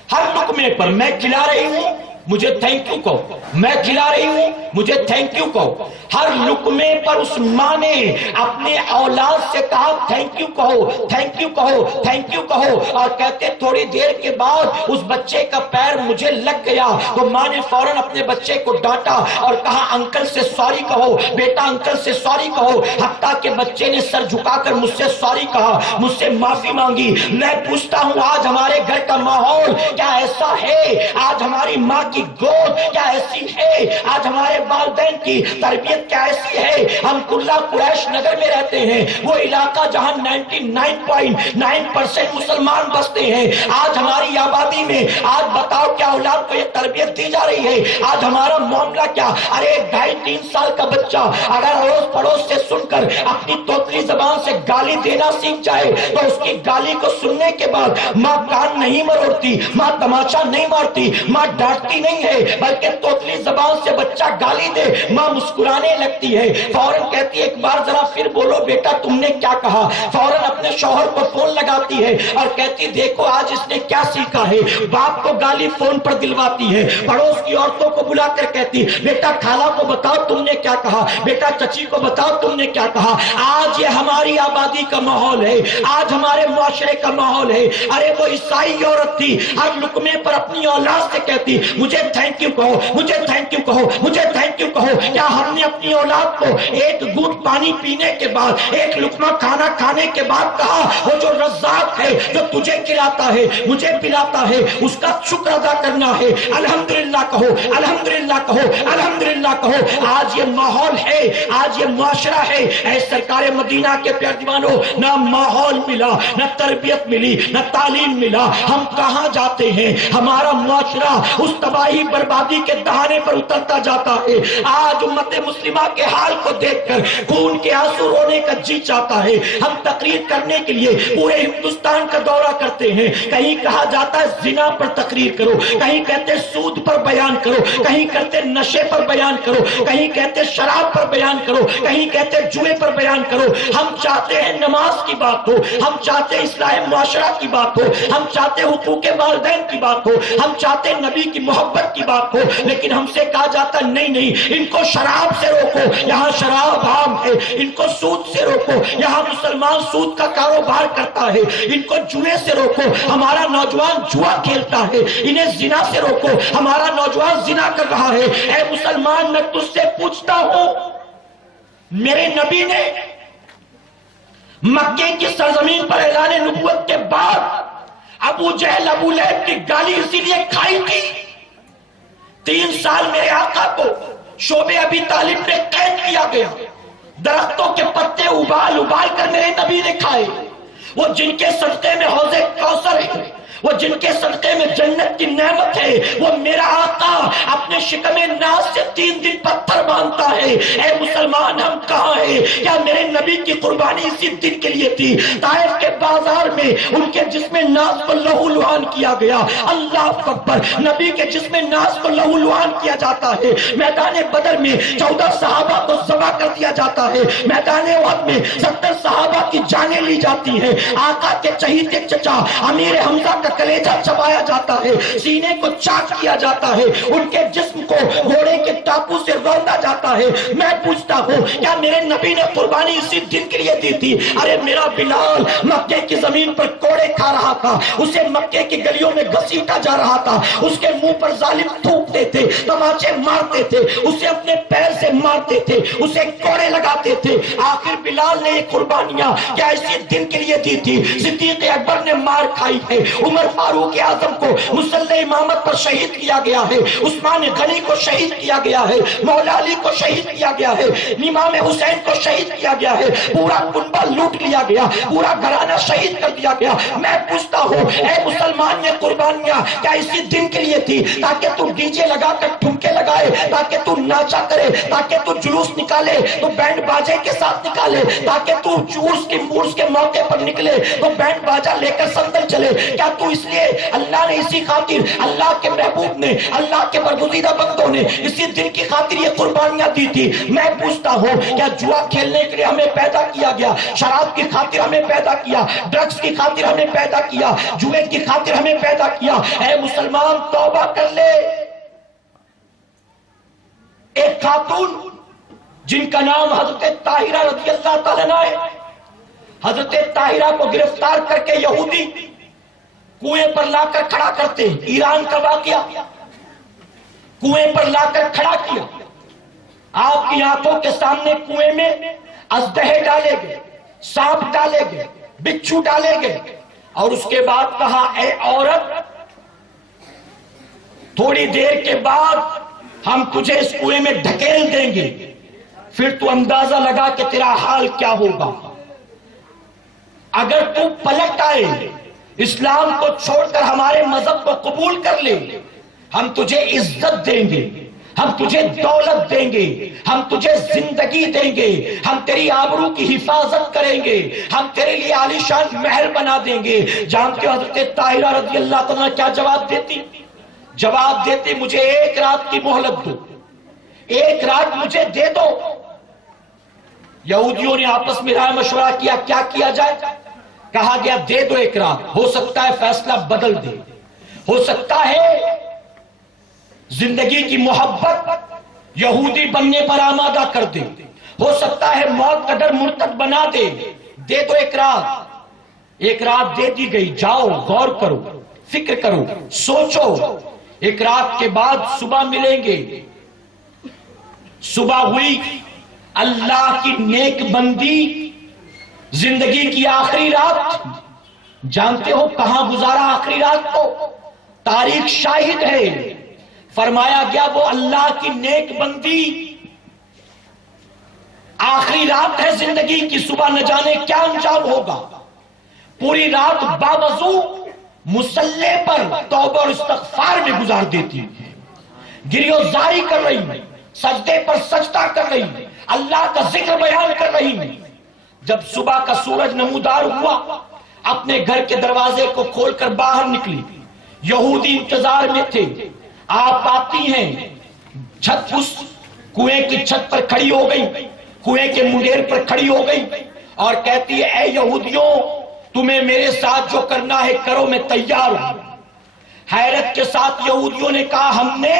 ہر لقمے پر میں کھلا رہی ہوں مجھے تھینک یو کہو، میں کھلا رہی ہوں مجھے تھینک یو کہو۔ ہر لقمے پر اس ماں نے اپنے اولاد سے کہا تھینک یو کہو، تھینک یو کہو، تھینک یو کہو، اور کہتے تھوڑی دیر کے بعد اس بچے کا پیر مجھے لگ گیا تو ماں نے فوراً اپنے بچے کو ڈانٹا اور کہا انکل سے سوری کہو، بیٹا انکل سے سوری کہو، حتیٰ کہ بچے نے سر جھکا کر مجھ سے سوری کہا، مجھ سے معافی مانگی۔ میں پوچھتا ہوں آج ہمارے گھر کا ماحول کیا ایسا ہے؟ آج ہماری ماں کی گود کیا ایسی ہے؟ آج ہمارے والدین کی تربیت کیا ایسی ہے؟ ہم کرلا قریش نگر میں رہتے ہیں، وہ علاقہ جہاں 99.9% مسلمان بستے ہیں۔ آج ہماری آبادی میں آج بتاؤ کیا اولاد کو یہ تربیت دی جا رہی ہے؟ آج ہمارا معاملہ کیا؟ ارے 2.5-3 سال کا بچہ اگر اڑوس پڑوس سے سن کر اپنی توتلی زبان سے گالی دینا سیکھ جائے تو اس کی گالی کو سننے کے بعد ماں کان نہیں مروڑتی، ماں تماشا نہیں مارتی، ماں ڈانٹتی نہیں ہے، بلکہ توتلی زبان سے بچہ گالی دے ماں مسکرانے لگتی ہے، فوراً کہتی ہے ایک بار ذرا پھر بولو بیٹا تم نے کیا کہا، فوراً اپنے شوہر کو فون لگاتی ہے اور کہتی دیکھو آج اس نے کیا سیکھا ہے، باپ کو گالی فون پر دلواتی ہے، پڑوس کی عورتوں کو بلا کر کہتی بیٹا خالہ کو بتاؤ تم نے کیا کہا، بیٹا چچی کو بتاؤ تم نے کیا کہا۔ آج یہ ہماری آبادی کا ماحول ہے، آج ہمارے معاشرے کا ماحول ہے۔ ارے وہ عیسائی عورت تھی ہر لقمے پر اپنی اولاد سے کہتی مجھے تھینک یو کہو، مجھے تھینک یو کہو، مجھے تھینک یو کہو۔ کیا ہم نے اپنی اولاد کو ایک گھونٹ پانی پینے کے بعد، ایک لقمہ کھانا کھانے کے بعد کہا وہ جو رزاق ہے جو تجھے کھلاتا ہے مجھے پلاتا ہے اس کا شکر ادا کرنا ہے، الحمدللہ کہو، الحمدللہ کہو، الحمدللہ کہو۔ آج یہ ماحول ہے، آج یہ معاشرہ ہے۔ اے سرکار مدینہ کے پیارے دیوانوں، نہ ماحول ملا، نہ تربیت ملی، نہ تعلیم ملا، ہم کہاں جاتے ہیں؟ ہمارا معاشرہ اس تباہی بربادی کے دہانے پر اترتا جاتا ہے۔ آج امت مسلمہ کے حال کو دیکھ کر خون کے آنسو رونے کا جی چاہتا ہے۔ ہم تقریر کرنے کے لیے پورے ہندوستان کا دورہ کرتے ہیں، کہیں کہا جاتا ہے زنا پر تقریر کرو، کہیں کہتے سود پر بیان کرو، کہیں کہتے نشے پر بیان کرو، کہیں کہتے شراب پر بیان کرو، کہیں کہتے جوئے پر بیان کرو۔ ہم چاہتے ہیں نماز کی بات ہو، ہم چاہتے ہیں اصلاح معاشرہ کی بات ہو، ہم چاہتے ہیں حقوق والدین کی بات ہو، ہم چاہتے ہیں نبی کی محبت کی بات ہو، لیکن ہم سے کہا جاتا نہیں نہیں ان کو شراب سے روکو، یہاں شراب عام ہے، ان کو سود سے روکو، یہاں مسلمان سود کا کاروبار کرتا ہے، ان کو جوئے سے روکو، ہمارا نوجوان جوا کھیلتا ہے، انہیں زنا سے روکو، ہمارا نوجوان زنا کر رہا ہے۔ اے مسلمان میں تجھ سے پوچھتا ہوں، میرے نبی نے مکے کی سرزمین پر اعلان نبوت کے بعد ابو جہل ابو لہب کی گالی اسی لیے کھائی تھی؟ 3 سال میرے آقا کو شعبے ابی طالب میں قید کیا گیا، درختوں کے پتے ابال ابال کر میرے نبی نے کھائے۔ وہ جن کے صدقے میں حوض کوثر ہے، وہ جن کے صدقے میں جنت کی نعمت ہے، وہ میرا آقا اپنے شکم ناز سے 3 دن پتھر باندھتا ہے۔ اے مسلمان ہم کہاں ہیں؟ کیا میرے نبی کی قربانی اسی دن کے لیے تھی؟ طائف کے بازار میں ان کے جسم ناز کو لہو لہان کیا گیا، اللہ اکبر، نبی کے جسم ناز کو لہو لہان کیا جاتا ہے۔ میدان بدر میں 14 صحابہ کو ذبح کر دیا جاتا ہے، میدان احد میں 70 صحابہ کی جانیں لی جاتی ہیں۔ آقا کے چہیتے چچا امیر حمزہ کا کا کلیجہ چبایا جاتا ہے، سینے کو چاک کیا جاتا ہے، ان کے جسم کو گھوڑے کے ٹاپو سے روندا جاتا ہے۔ میں پوچھتا ہوں کیا میرے نبی نے قربانی اسی دن کے لیے دی تھی؟ ارے میرا بلال مکے کی زمین پر کوڑے کھا رہا تھا، اسے مکے کی گلیوں میں گھسیٹا جا رہا تھا، اس کے منہ پر ظالم تھوکتے تھے، تماچے مارتے تھے، اسے اپنے پیر سے مارتے تھے، اسے کوڑے لگاتے تھے۔ آخر بلال نے یہ قربانیاں کیا اسی دن کے لیے دی تھی؟ صدیق اکبر نے مار کھائی ہے، عمر فاروق اعظم کو مصلی امامت پر شہید کیا گیا ہے، عثمان غنی کو شہید کیا گیا ہے، مولا علی کو شہید کیا گیا ہے، امام حسین کو شہید کیا گیا ہے، پورا کنبہ لوٹ لیا گیا، پورا گھرانہ شہید کر دیا گیا۔ میں پوچھتا ہوں اے مسلمان، یہ قربانیاں کیا اسی دن کے لیے تھی تاکہ تو ڈی جے لگا کر ٹھمکے لگائے، تاکہ تو ناچا کرے، تاکہ تو جلوس نکالے تو بینڈ باجے کے ساتھ نکالے، تاکہ تو عرس کے موقع پر نکلے تو بینڈ باجا لے کر سندل چلے؟ کیا تو اس لیے اللہ نے اسی خاطر، اللہ کے محبوب نے، اللہ کے برگزیدہ بندوں نے اسی دن کی خاطر یہ قربانیاں دی تھی؟ میں پوچھتا ہوں کیا جوا کھیلنے کے لیے ہمیں پیدا کیا گیا، شراب کی خاطر ہمیں پیدا کیا، ڈرگز کی خاطر ہمیں پیدا کیا، جوئے کی خاطر ہمیں پیدا کیا؟ اے مسلمان توبہ کر لے۔ ایک خاتون جن کا نام حضرت طاہرہ رضی اللہ تعالیٰ عنہ ہے، حضرت طاہرہ کو گرفتار کر کے یہودی کنویں پر لا کر کھڑا کرتے ہیں۔ ایران کا واقعہ، کنویں پر لا کر کھڑا کیا، آپ کی آنکھوں کے سامنے کنویں میں اژدہے ڈالے گئے، سانپ ڈالے گئے، بچھو ڈالے گئے، اور اس کے بعد کہا اے عورت تھوڑی دیر کے بعد ہم تجھے اس کنویں میں ڈھکیل دیں گے، پھر تو اندازہ لگا کہ تیرا حال کیا ہوگا۔ اگر تو پلٹ آئے، اسلام کو چھوڑ کر ہمارے مذہب کو قبول کر لے، ہم تجھے عزت دیں گے، ہم تجھے دولت دیں گے، ہم تجھے زندگی دیں گے، ہم تیری آبرو کی حفاظت کریں گے، ہم تیرے لیے عالیشان محل بنا دیں گے۔ جانتے ہو حضرت طاہرہ رضی اللہ تعالیٰ کیا جواب دیتی؟ جواب دیتے مجھے ایک رات کی مہلت دو، ایک رات مجھے دے دو۔ یہودیوں نے آپس میں رائے مشورہ کیا کیا کیا جائے؟ کہا گیا دے دو ایک رات، ہو سکتا ہے فیصلہ بدل دے، ہو سکتا ہے زندگی کی محبت یہودی بننے پر آمادہ کر دے، ہو سکتا ہے موت کا ڈر مرتد بنا دے، دے دو ایک رات۔ ایک رات دے دی گئی، جاؤ غور کرو، فکر کرو، سوچو، ایک رات کے بعد صبح ملیں گے۔ صبح ہوئی، اللہ کی نیک بندی زندگی کی آخری رات، جانتے ہو کہاں گزارا آخری رات کو؟ تاریخ شاہد ہے، فرمایا گیا وہ اللہ کی نیک بندی آخری رات ہے زندگی کی، صبح نہ جانے کیا انجام ہوگا۔ پوری رات باوضو مصلی پر توبہ اور استغفار میں گزار دیتی، گریو زاری کر رہی ہے، سجدے پر سجدہ کر رہی ہے، اللہ کا ذکر بیان کر رہی ہے۔ جب صبح کا سورج نمودار ہوا، اپنے گھر کے دروازے کو کھول کر باہر نکلی، یہودی انتظار میں تھے۔ آپ آتی ہیں، چھت اس کنویں کی چھت پر کھڑی ہو گئی، کنویں کے منڈیر پر کھڑی ہو گئی اور کہتی ہے اے یہودیوں تمہیں میرے ساتھ جو کرنا ہے کرو، میں تیار ہوں۔ حیرت کے ساتھ یہودیوں نے کہا ہم نے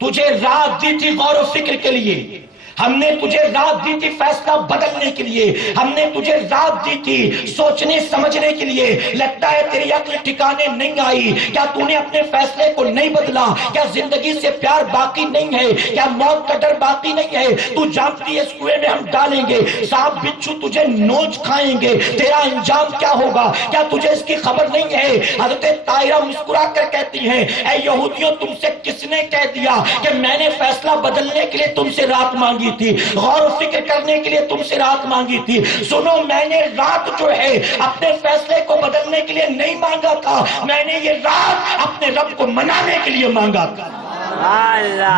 تجھے رات دی تھی غور و فکر کے لیے، ہم نے تجھے رات دی تھی فیصلہ بدلنے کے لیے، ہم نے تجھے رات دی تھی سوچنے سمجھنے کے لیے، لگتا ہے تیری عقل ٹھکانے نہیں آئی۔ کیا تو نے اپنے فیصلے کو نہیں بدلا؟ کیا زندگی سے پیار باقی نہیں ہے؟ کیا موت کا ڈر باقی نہیں ہے؟ تو جانتی ہے اس کنویں میں ہم ڈالیں گے، سانپ بچھو تجھے نوچ کھائیں گے، تیرا انجام کیا ہوگا؟ کیا تجھے اس کی خبر نہیں ہے؟ حضرت طاہرہ مسکرا کر کہتی ہیں اے یہودیوں تم سے کس نے کہہ دیا کہ میں نے فیصلہ بدلنے کے لیے تم سے رات مانگی تھی، غور و فکر کرنے کے لیے تم سے رات مانگی تھی؟ سنو، میں نے رات جو ہے اپنے فیصلے کو بدلنے کے لیے نہیں مانگا تھا، میں نے یہ رات اپنے رب کو منانے کے لیے مانگا تھا۔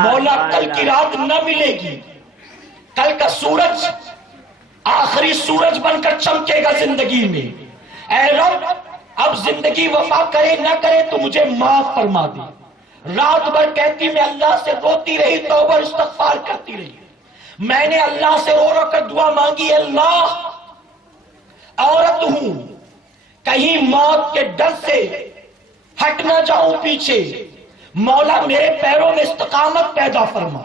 مولا کل کی رات نہ ملے گی، کل کا سورج آخری سورج بن کر چمکے گا زندگی میں۔ اے رب اب زندگی وفا کرے نہ کرے تو مجھے معاف فرما دے۔ رات بھر کہتی میں اللہ سے روتی رہی، توبہ استغفار کرتی رہی، میں نے اللہ سے رو رو کر دعا مانگی اللہ عورت ہوں، کہیں موت کے ڈر سے ہٹ نہ جاؤں پیچھے. مولا میرے پیروں میں استقامت پیدا فرما.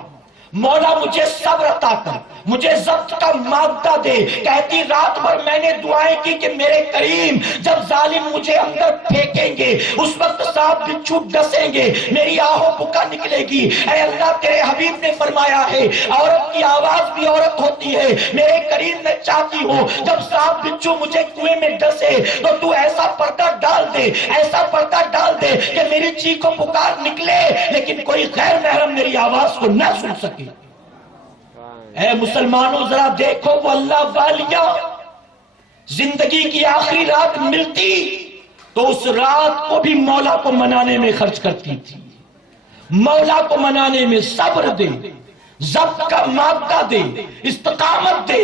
مولا مجھے صبر عطا کر, مجھے ضبط کا مادہ دے. کہتی رات بھر میں نے دعائیں کی کہ میرے کریم جب ظالم مجھے اندر پھینکیں گے اس وقت سانپ بچھو ڈسیں گے, میری آہو پکا نکلے گی. اے اللہ تیرے حبیب نے فرمایا ہے عورت کی آواز بھی عورت ہوتی ہے. میرے کریم میں چاہتی ہوں جب سانپ بچھو مجھے کنویں میں ڈسے تو تو ایسا پردہ ڈال دے, ایسا پردہ ڈال دے کہ میری چیخ و پکار نکلے لیکن کوئی غیر محرم میری آواز کو نہ سن سکے. اے مسلمانوں ذرا دیکھو وہ اللہ والیاں زندگی کی آخری رات ملتی تو اس رات کو بھی مولا کو منانے میں خرچ کرتی تھی. مولا کو منانے میں صبر دے, ضبط کا مادہ دے, استقامت دے.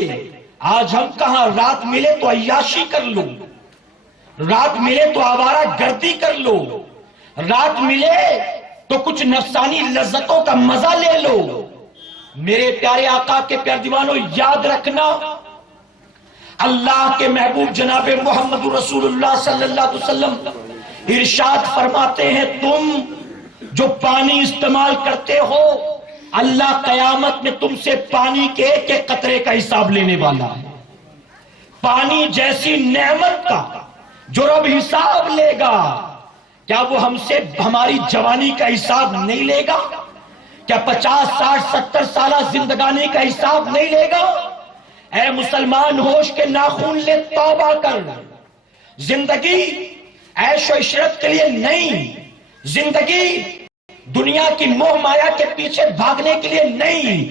آج ہم کہاں رات ملے تو عیاشی کر لو, رات ملے تو آوارہ گردی کر لو, رات ملے تو کچھ نفسانی لذتوں کا مزہ لے لو. میرے پیارے آقا کے پیارے دیوانوں یاد رکھنا اللہ کے محبوب جناب محمد رسول اللہ صلی اللہ علیہ وسلم ارشاد فرماتے ہیں تم جو پانی استعمال کرتے ہو اللہ قیامت میں تم سے پانی کے ایک ایک قطرے کا حساب لینے والا ہے. پانی جیسی نعمت کا جو رب حساب لے گا کیا وہ ہم سے ہماری جوانی کا حساب نہیں لے گا؟ کیا 50 60 70 سالہ زندگانی کا حساب نہیں لے گا؟ اے مسلمان ہوش کے ناخن لے, توبہ کر. زندگی عیش و عشرت کے لیے نہیں, زندگی دنیا کی موہ مایا کے پیچھے بھاگنے کے لیے نہیں,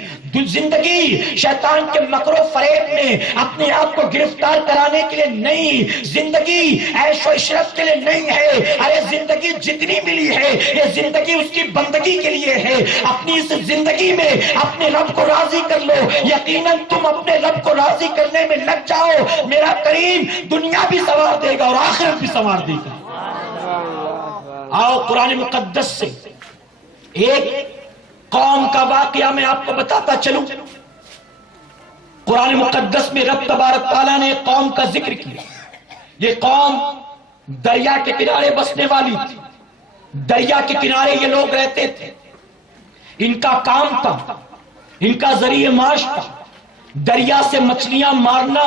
زندگی شیطان کے مکر و فریب میں اپنے آپ کو گرفتار کرانے کے لیے نہیں, زندگی عیش و عشرت کے لیے نہیں ہے. ارے زندگی جتنی ملی ہے یہ زندگی اس کی بندگی کے لیے ہے. اپنی اس زندگی میں اپنے رب کو راضی کر لو, یقیناً تم اپنے رب کو راضی کرنے میں لگ جاؤ, میرا کریم دنیا بھی سنوار دے گا اور آخرت بھی سنوار دے گا. آؤ قرآن مقدس سے ایک قوم کا واقعہ میں آپ کو بتاتا چلوں. قرآن مقدس میں رب تبارک تعالیٰ نے ایک قوم کا ذکر کیا. یہ قوم دریا کے کنارے بسنے والی تھی. دریا کے کنارے یہ لوگ رہتے تھے. ان کا کام تھا, ان کا ذریعہ معاش تھا دریا سے مچھلیاں مارنا,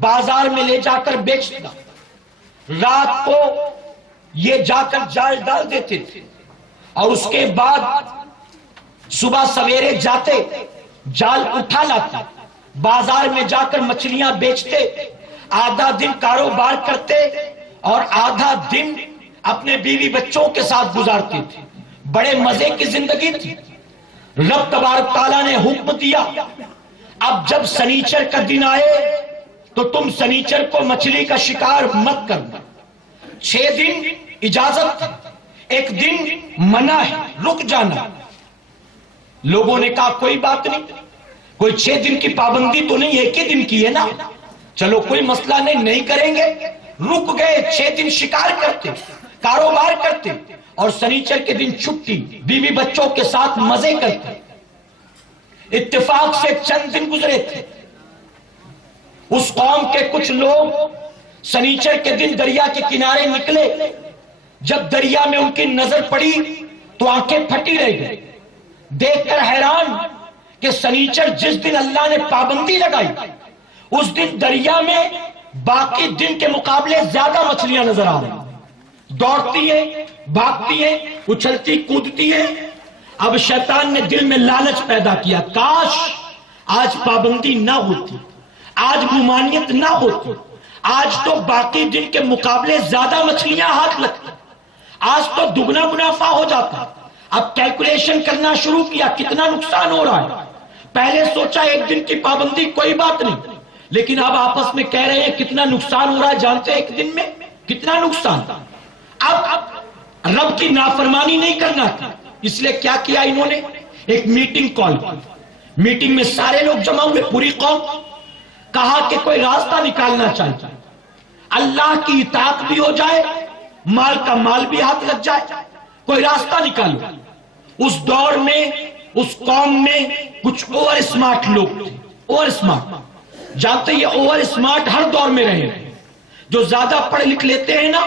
بازار میں لے جا کر بیچنا. رات کو یہ جا کر جال ڈال دیتے تھے اور اس کے بعد صبح سویرے جاتے جال اٹھا لاتے, بازار میں جا کر مچھلیاں بیچتے, آدھا دن کاروبار کرتے اور آدھا دن اپنے بیوی بچوں کے ساتھ گزارتے تھے. بڑے مزے کی زندگی تھی. رب تبارک تعالیٰ نے حکم دیا اب جب سنیچر کا دن آئے تو تم سنیچر کو مچھلی کا شکار مت کرنا. 6 دن اجازت, ایک دن منع ہے, رک جانا. لوگوں نے کہا کوئی بات نہیں, کوئی 6 دن کی پابندی تو نہیں, ایک ہی دن کی ہے نا, چلو کوئی مسئلہ نہیں, نہیں کریں گے. رک گئے, 6 دن شکار کرتے, کاروبار کرتے اور سنیچر کے دن چھٹی, بیوی بچوں کے ساتھ مزے کرتے. اتفاق سے چند دن گزرے تھے. اس قوم کے کچھ لوگ سنیچر کے دن دریا کے کنارے نکلے. جب دریا میں ان کی نظر پڑی تو آنکھیں پھٹی رہ گئی, دیکھ کر حیران کہ سنیچر جس دن اللہ نے پابندی لگائی اس دن دریا میں باقی دن کے مقابلے زیادہ مچھلیاں نظر آ رہی, دوڑتی ہیں, بھاگتی ہیں, اچھلتی کودتی ہیں. اب شیطان نے دل میں لالچ پیدا کیا, کاش آج پابندی نہ ہوتی, آج ممانعت نہ ہوتی, آج تو باقی دن کے مقابلے زیادہ مچھلیاں ہاتھ لگتی, آج تو دگنا منافع ہو جاتا. اب کیلکولیشن کرنا شروع کیا کتنا نقصان ہو رہا ہے. پہلے سوچا ایک دن کی پابندی کوئی بات نہیں, لیکن اب آپس میں کہہ رہے ہیں کتنا نقصان ہو رہا ہے, جانتے ہیں ایک دن میں کتنا نقصان. اب رب کی نافرمانی نہیں کرنا تھا, اس لیے کیا کیا انہوں نے, ایک میٹنگ کال کی. میٹنگ میں سارے لوگ جمع ہوئے, پوری قوم. کہا کہ کوئی راستہ نکالنا چاہتا ہے, اللہ کی اطاعت بھی ہو جائے, مال کا مال بھی ہاتھ لگ جائے, کوئی راستہ نکالو. اس دور میں اس قوم میں کچھ اوور اسمارٹ لوگ تھے. اوور اسمارٹ, جانتے یہ اوور اسمارٹ ہر دور میں رہے, جو زیادہ پڑھ لکھ لیتے ہیں نا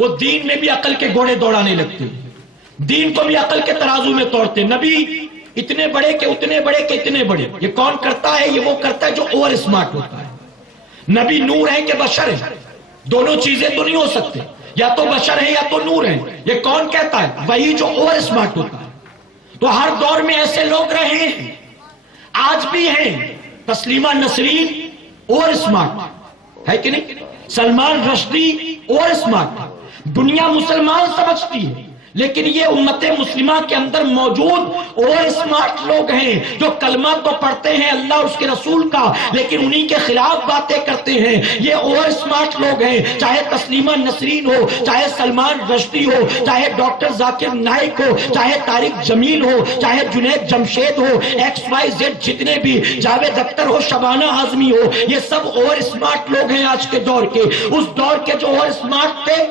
وہ دین میں بھی عقل کے گھوڑے دوڑانے لگتے ہیں، دین کو بھی عقل کے ترازو میں توڑتے. نبی اتنے بڑے کہ اتنے بڑے کہ اتنے بڑے. یہ کون کرتا ہے؟ یہ وہ کرتا ہے جو اوور اسمارٹ ہوتا ہے. نبی نور ہے کہ بشر ہے؟ دونوں چیزیں تو نہیں ہو سکتے، یا تو بشر ہے یا تو نور ہے. یہ کون کہتا ہے؟ وہی جو اوور اسمارٹ ہوتا ہے. تو ہر دور میں ایسے لوگ رہے ہیں، آج بھی ہیں. تسلیمہ نسرین اوور اسمارٹ ہے کہ نہیں؟ Salman Rushdie over smart. دنیا مسلمان سمجھتی ہے، لیکن یہ امت مسلمہ کے اندر موجود اوور اسمارٹ لوگ ہیں جو کلمہ تو پڑھتے ہیں اللہ اور اس کے رسول کا، لیکن انہی کے خلاف باتیں کرتے ہیں. یہ اوور اسمارٹ لوگ ہیں، چاہے تسلیمہ نسرین ہو، چاہے سلمان رشدی ہو، چاہے ڈاکٹر ذاکر نائک ہو، چاہے طارق جمیل ہو، چاہے جنید جمشید ہو، ایکس وائی زیڈ جتنے بھی، جاوید اختر ہو، شبانہ اعظمی ہو، یہ سب اوور اسمارٹ لوگ ہیں آج کے دور کے. اس دور کے جو اوور اسمارٹ تھے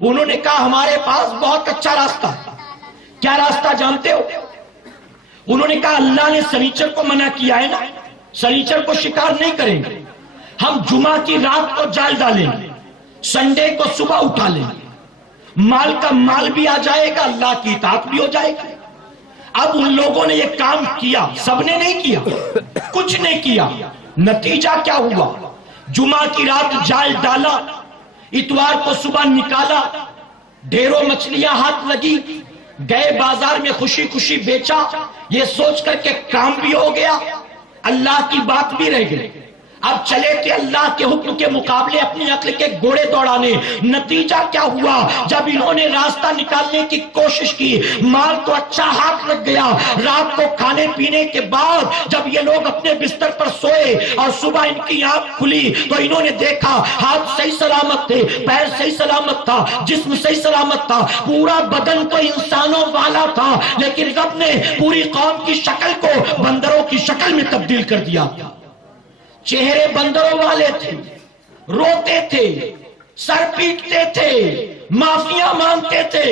انہوں نے کہا ہمارے پاس بہت اچھا راستہ ہے. کیا راستہ جانتے ہو؟ انہوں نے کہا اللہ نے سنیچر کو منع کیا ہے نا، سنیچر کو شکار نہیں کریں گے، ہم جمعہ کی رات کو جال ڈالیں گے، سنڈے کو صبح اٹھا لیں گے، مال کا مال بھی آ جائے گا، اللہ کی اطاعت بھی ہو جائے گی. اب ان لوگوں نے یہ کام کیا، سب نے نہیں کیا، کچھ نہیں کیا. نتیجہ کیا ہوا؟ جمعہ کی رات جال ڈالا، اتوار کو صبح نکالا، ڈھیروں مچھلیاں ہاتھ لگی، گئے بازار میں خوشی خوشی بیچا، یہ سوچ کر کے کام بھی ہو گیا، اللہ کی بات بھی رہ گئی. اب چلے کہ اللہ کے حکم کے مقابلے اپنی عقل کے گھوڑے دوڑانے. نتیجہ کیا ہوا؟ جب انہوں نے راستہ نکالنے کی کوشش کی، مال تو اچھا ہاتھ لگ گیا. رات کو کھانے پینے کے بعد جب یہ لوگ اپنے بستر پر سوئے اور صبح ان کی آنکھ کھلی تو انہوں نے دیکھا ہاتھ صحیح سلامت تھے، پیر صحیح سلامت تھا، جسم صحیح سلامت تھا، پورا بدن تو انسانوں والا تھا، لیکن رب نے پوری قوم کی شکل کو بندروں کی شکل میں تبدیل کر دیا. چہرے بندروں والے تھے، روتے تھے، سر پیٹتے تھے، معافیاں مانگتے تھے،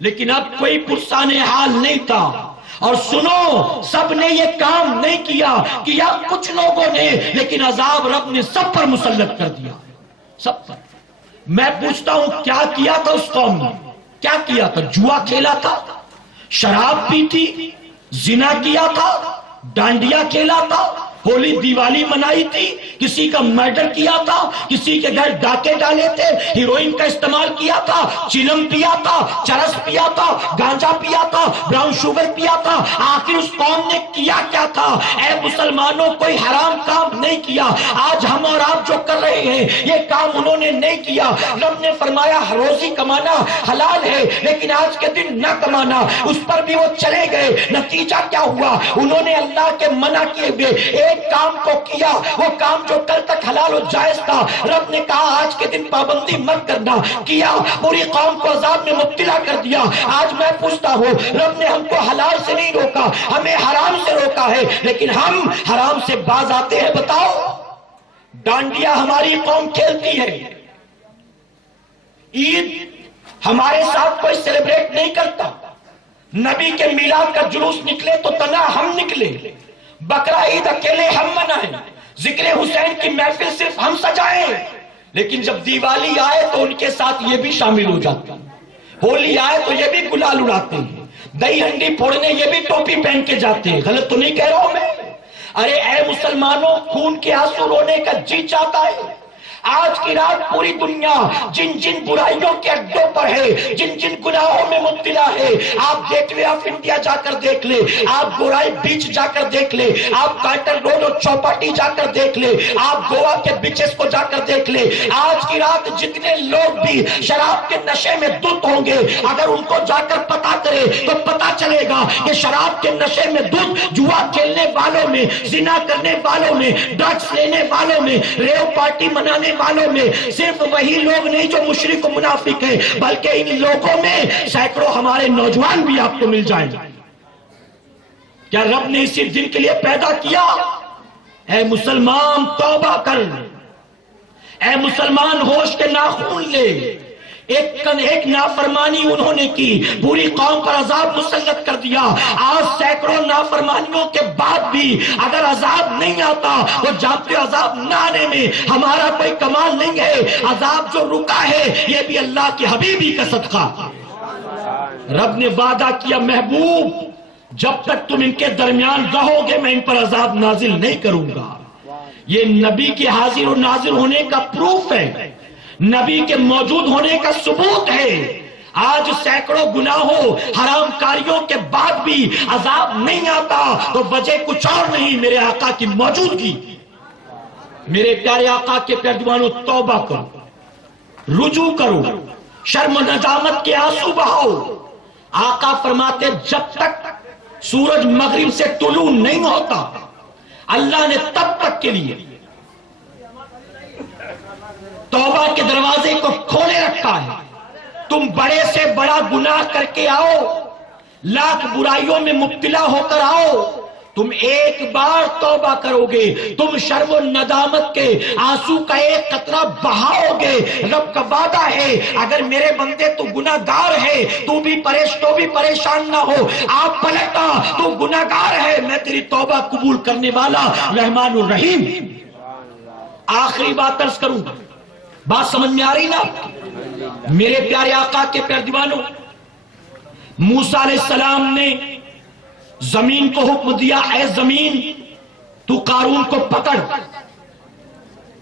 لیکن اب کوئی پرسان حال نہیں تھا. اور سنو، سب نے یہ کام نہیں کیا کچھ لوگوں نے، لیکن عذاب رب نے سب پر مسلط کر دیا، سب پر. میں پوچھتا ہوں کیا کیا تھا اس قوم نے؟ کیا کیا تھا؟ جوا کھیلا تھا، شراب پی تھی، زنا کیا تھا، ڈانڈیا کھیلا تھا، ہولی دیوالی منائی تھی، کسی کا مرڈر کیا تھا، کسی کے گھر ڈاکے ڈالے تھے، ہیروئن کا استعمال کیا تھا، چلم پیا تھا، چرس پیا تھا، گانجا پیا تھا، براؤن شوگر پیا تھا. آخر اس قوم نے کیا کیا تھا؟ اے مسلمانوں، کوئی حرام کام نہیں کیا. آج ہم اور آپ جو کر رہے ہیں یہ کام انہوں نے نہیں کیا. رب نے فرمایا روزی کمانا حلال ہے، لیکن آج کے دن نہ کمانا. اس پر بھی وہ چلے گئے. نتیجہ کیا ہوا؟ انہوں نے اللہ کے منع کیے ہوئے ایک کام کو کیا، وہ کام جو کل تک حلال و جائز تھا. رب نے کہا آج کے دن پابندی مت کرنا، کیا، پوری قوم کو عذاب میں مبتلا کر دیا. آج میں پوچھتا ہوں، رب نے ہم کو حلال سے نہیں روکا، ہمیں حرام سے روکا ہے، لیکن ہم حرام سے باز آتے ہیں. بتاؤ، ڈانڈیا ہماری قوم کھیلتی ہے، عید ہمارے ساتھ کوئی سیلیبریٹ نہیں کرتا، نبی کے میلاد کا جلوس نکلے تو تنہا ہم نکلے، بقرہ عید اکیلے ہم منائیں، ذکر حسین کی محفل صرف ہم سجائیں. لیکن جب دیوالی آئے تو ان کے ساتھ یہ بھی شامل ہو جاتے ہیں، ہولی آئے تو یہ بھی گلال اڑاتے ہیں، دہی ہنڈی پھوڑنے یہ بھی ٹوپی پہن کے جاتے ہیں. غلط تو نہیں کہہ رہا ہوں میں؟ ارے اے مسلمانوں، خون کے آنسو رونے کا جی چاہتا ہے. آج کی رات پوری دنیا جن جن برائیوں کے اڈوں پر ہے، جن جن گناہوں میں مبتلا ہے، آپ گیٹ وے آف انڈیا جا کر دیکھ لیں، آپ گورائی بیچ جا کر دیکھ لیں، آپ کارٹر روڈ اور چوپاٹی جا کر دیکھ لیں، آپ گوا کے بیچز کو جا کر دیکھ لیں. آج کی رات جتنے لوگ بھی شراب کے نشے میں دھت ہوں گے، اگر ان کو جا کر پتا کرے تو پتا چلے گا کہ شراب کے نشے میں دھت جوا کھیلنے والوں میں، زنا کرنے والوں میں، ڈرگس لینے والوں میں، ریو پارٹی منانے والوں میں صرف وہی لوگ نہیں جو مشرک و منافق ہیں، بلکہ ان لوگوں میں سینکڑوں ہمارے نوجوان بھی آپ کو مل جائیں. کیا رب نے اسی دن کے لیے پیدا کیا؟ اے مسلمان توبہ کر، اے مسلمان ہوش کے ناخن لے. ایک نافرمانی انہوں نے کی، پوری قوم پر عذاب مسلط کر دیا۔ آج سینکڑوں نافرمانیوں کے بعد بھی اگر عذاب نہیں آتا تو جانتے عذاب نہ آنے میں ہمارا کوئی کمال نہیں ہے۔ عذاب جو رکا ہے یہ بھی اللہ کے حبیبی کا صدقہ۔ رب نے وعدہ کیا محبوب جب تک تم ان کے درمیان رہو گے میں ان پر عذاب نازل نہیں کروں گا۔ یہ نبی کے حاضر و ناظر ہونے کا پروف ہے، نبی کے موجود ہونے کا ثبوت ہے۔ آج سینکڑوں گناہوں حرام کاریوں کے بعد بھی عذاب نہیں آتا تو وجہ کچھ اور نہیں، میرے آقا کی موجودگی۔ میرے پیارے آقا کے پیروانوں توبہ کرو، رجوع کرو، شرم و ندامت کے آنسو بہاؤ۔ آقا فرماتے جب تک سورج مغرب سے طلوع نہیں ہوتا اللہ نے تب تک کے لیے توبہ کے دروازے کو کھولے رکھا ہے۔ تم بڑے سے بڑا گناہ کر کے آؤ، لاکھ برائیوں میں مبتلا ہو کر آؤ، تم ایک بار توبہ کرو گے، تم شرم و ندامت کے آنسو کا ایک قطرہ بہاؤ گے۔ رب کا وعدہ ہے اگر میرے بندے تو گناہ گار ہے تو بھی پریشان نہ ہو، آپ پلٹا تو گناہ گار ہے، میں تیری توبہ قبول کرنے والا رحمان الرحیم۔ آخری بات عرض کروں، بات سمجھ میں آ رہی نا میرے پیارے آقا کے پیارے دیوانوں؟ موسیٰ علیہ السلام نے زمین کو حکم دیا اے زمین تو قارون کو پکڑ،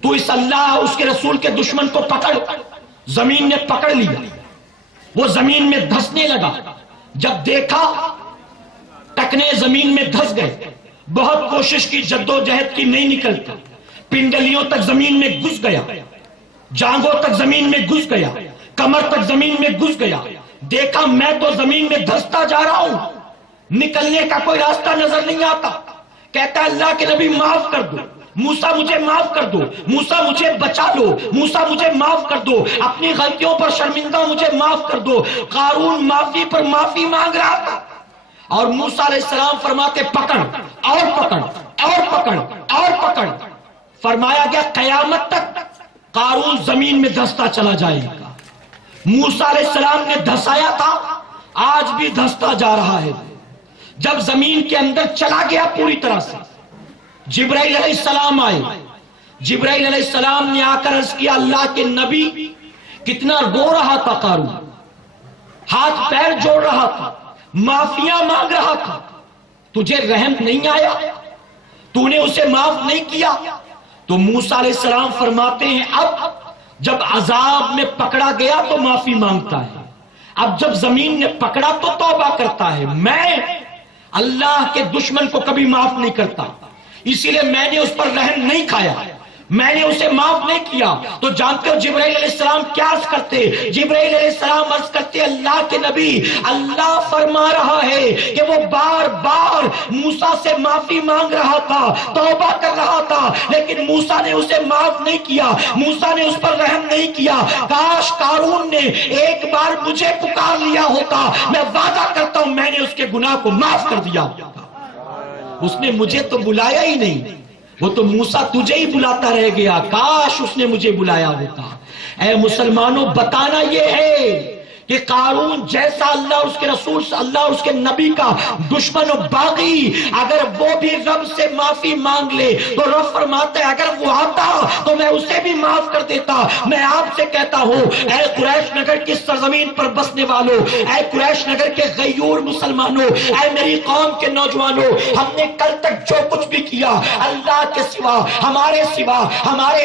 تو اس اللہ اس کے رسول کے دشمن کو پکڑ۔ زمین نے پکڑ لیا، وہ زمین میں دھسنے لگا، جب دیکھا ٹکنے زمین میں دھس گئے، بہت کوشش کی جدوجہد کی نہیں نکلتا، پنڈلیوں تک زمین میں گھس گیا، جانگوں تک زمین میں گھس گیا، کمر تک زمین میں گھس گیا، دیکھا میں تو زمین میں دھستا جا رہا ہوں، نکلنے کا کوئی راستہ نظر نہیں آتا۔ کہتا ہے اللہ کے نبی معاف کر دو، موسیٰ مجھے معاف کر دو، موسیٰ مجھے بچا لو، موسیٰ مجھے معاف کر دو، اپنی غلطیوں پر شرمندہ مجھے معاف کر دو۔ قارون معافی پر معافی مانگ رہا تھا اور موسیٰ علیہ السلام فرماتے پکڑ اور پکڑ اور پکڑ اور پکڑ۔ فرمایا گیا قیامت تک قارون زمین میں دھستا چلا جائے گا۔ موسیٰ علیہ السلام نے دھسایا تھا، آج بھی دھستا جا رہا ہے۔ جب زمین کے اندر چلا گیا پوری طرح سے، جبرائیل علیہ السلام آئے، جبرائیل علیہ السلام نے آ کر عرض کیا اللہ کے نبی کتنا رو رہا تھا قارون، ہاتھ پیر جوڑ رہا تھا، معافیاں مانگ رہا تھا، تجھے رحم نہیں آیا، تو نے اسے معاف نہیں کیا؟ تو موسیٰ علیہ السلام فرماتے ہیں اب جب عذاب میں پکڑا گیا تو معافی مانگتا ہے، اب جب زمین نے پکڑا تو توبہ کرتا ہے۔ میں اللہ کے دشمن کو کبھی معاف نہیں کرتا، اسی لیے میں نے اس پر رحم نہیں کھایا، میں نے اسے معاف نہیں کیا۔ تو جانتے ہو جبرائیل علیہ السلام کیا عرض کرتے؟ جبرائیل علیہ السلام عرض کرتے اللہ کے نبی اللہ فرما رہا ہے کہ وہ بار بار موسیٰ سے معافی مانگ رہا تھا، توبہ کر رہا تھا، لیکن موسیٰ نے اسے معاف نہیں کیا، موسیٰ نے اس پر رحم نہیں کیا۔ کاش قارون نے ایک بار مجھے پکار لیا ہوتا، میں وعدہ کرتا ہوں میں نے اس کے گناہ کو معاف کر دیا ہوتا۔ اس نے مجھے تو بلایا ہی نہیں، وہ تو موسیٰ تجھے ہی بلاتا رہ گیا، کاش اس نے مجھے بلایا ہوتا۔ اے مسلمانوں بتانا یہ ہے کہ قارون جیسا اللہ اس کے رسول اللہ اس کے نبی کا دشمن و باغی، اگر وہ بھی رب سے معافی مانگ لے تو رب فرماتا ہے اگر وہ آتا تو میں اسے بھی معاف کر دیتا۔ میں آپ سے کہتا ہوں اے قریش نگر کی سرزمین پر بسنے والوں، اے قریش نگر کے غیور مسلمانوں، اے میری قوم کے نوجوانوں، ہم نے کل تک جو کچھ بھی کیا اللہ کے سوا ہمارے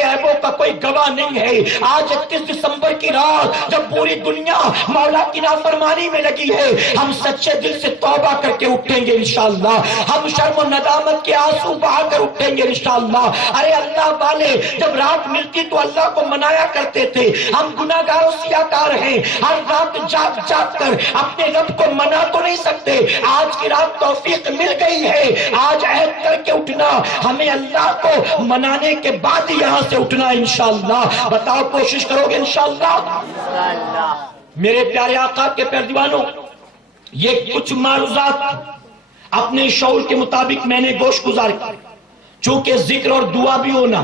عیبوں کا کوئی گواہ نہیں ہے۔ آج 31 دسمبر کی رات جب پوری دنیا مولا کی نافرمانی میں لگی ہے، ہم سچے دل سے توبہ کر کے اٹھیں گے انشاءاللہ، ہم شرم و ندامت کے آنسو بہا کر اٹھیں گے انشاءاللہ۔ ارے اللہ والے جب رات ملتی تو اللہ کو منایا کرتے تھے، ہم گناہگار و سیاکار ہیں، ہر رات جاگ جاگ کر اپنے رب کو منا تو نہیں سکتے۔ آج کی رات توفیق مل گئی ہے، آج عہد کر کے اٹھنا، ہمیں اللہ کو منانے کے بعد ہی یہاں سے اٹھنا انشاءاللہ۔ بتاؤ کوشش کرو گے انشاءاللہ؟ میرے پیارے آقا کے پیارے دیوانوں، یہ کچھ معروضات اپنے شعور کے مطابق میں نے گوش گزار کی، چونکہ ذکر اور دعا بھی ہونا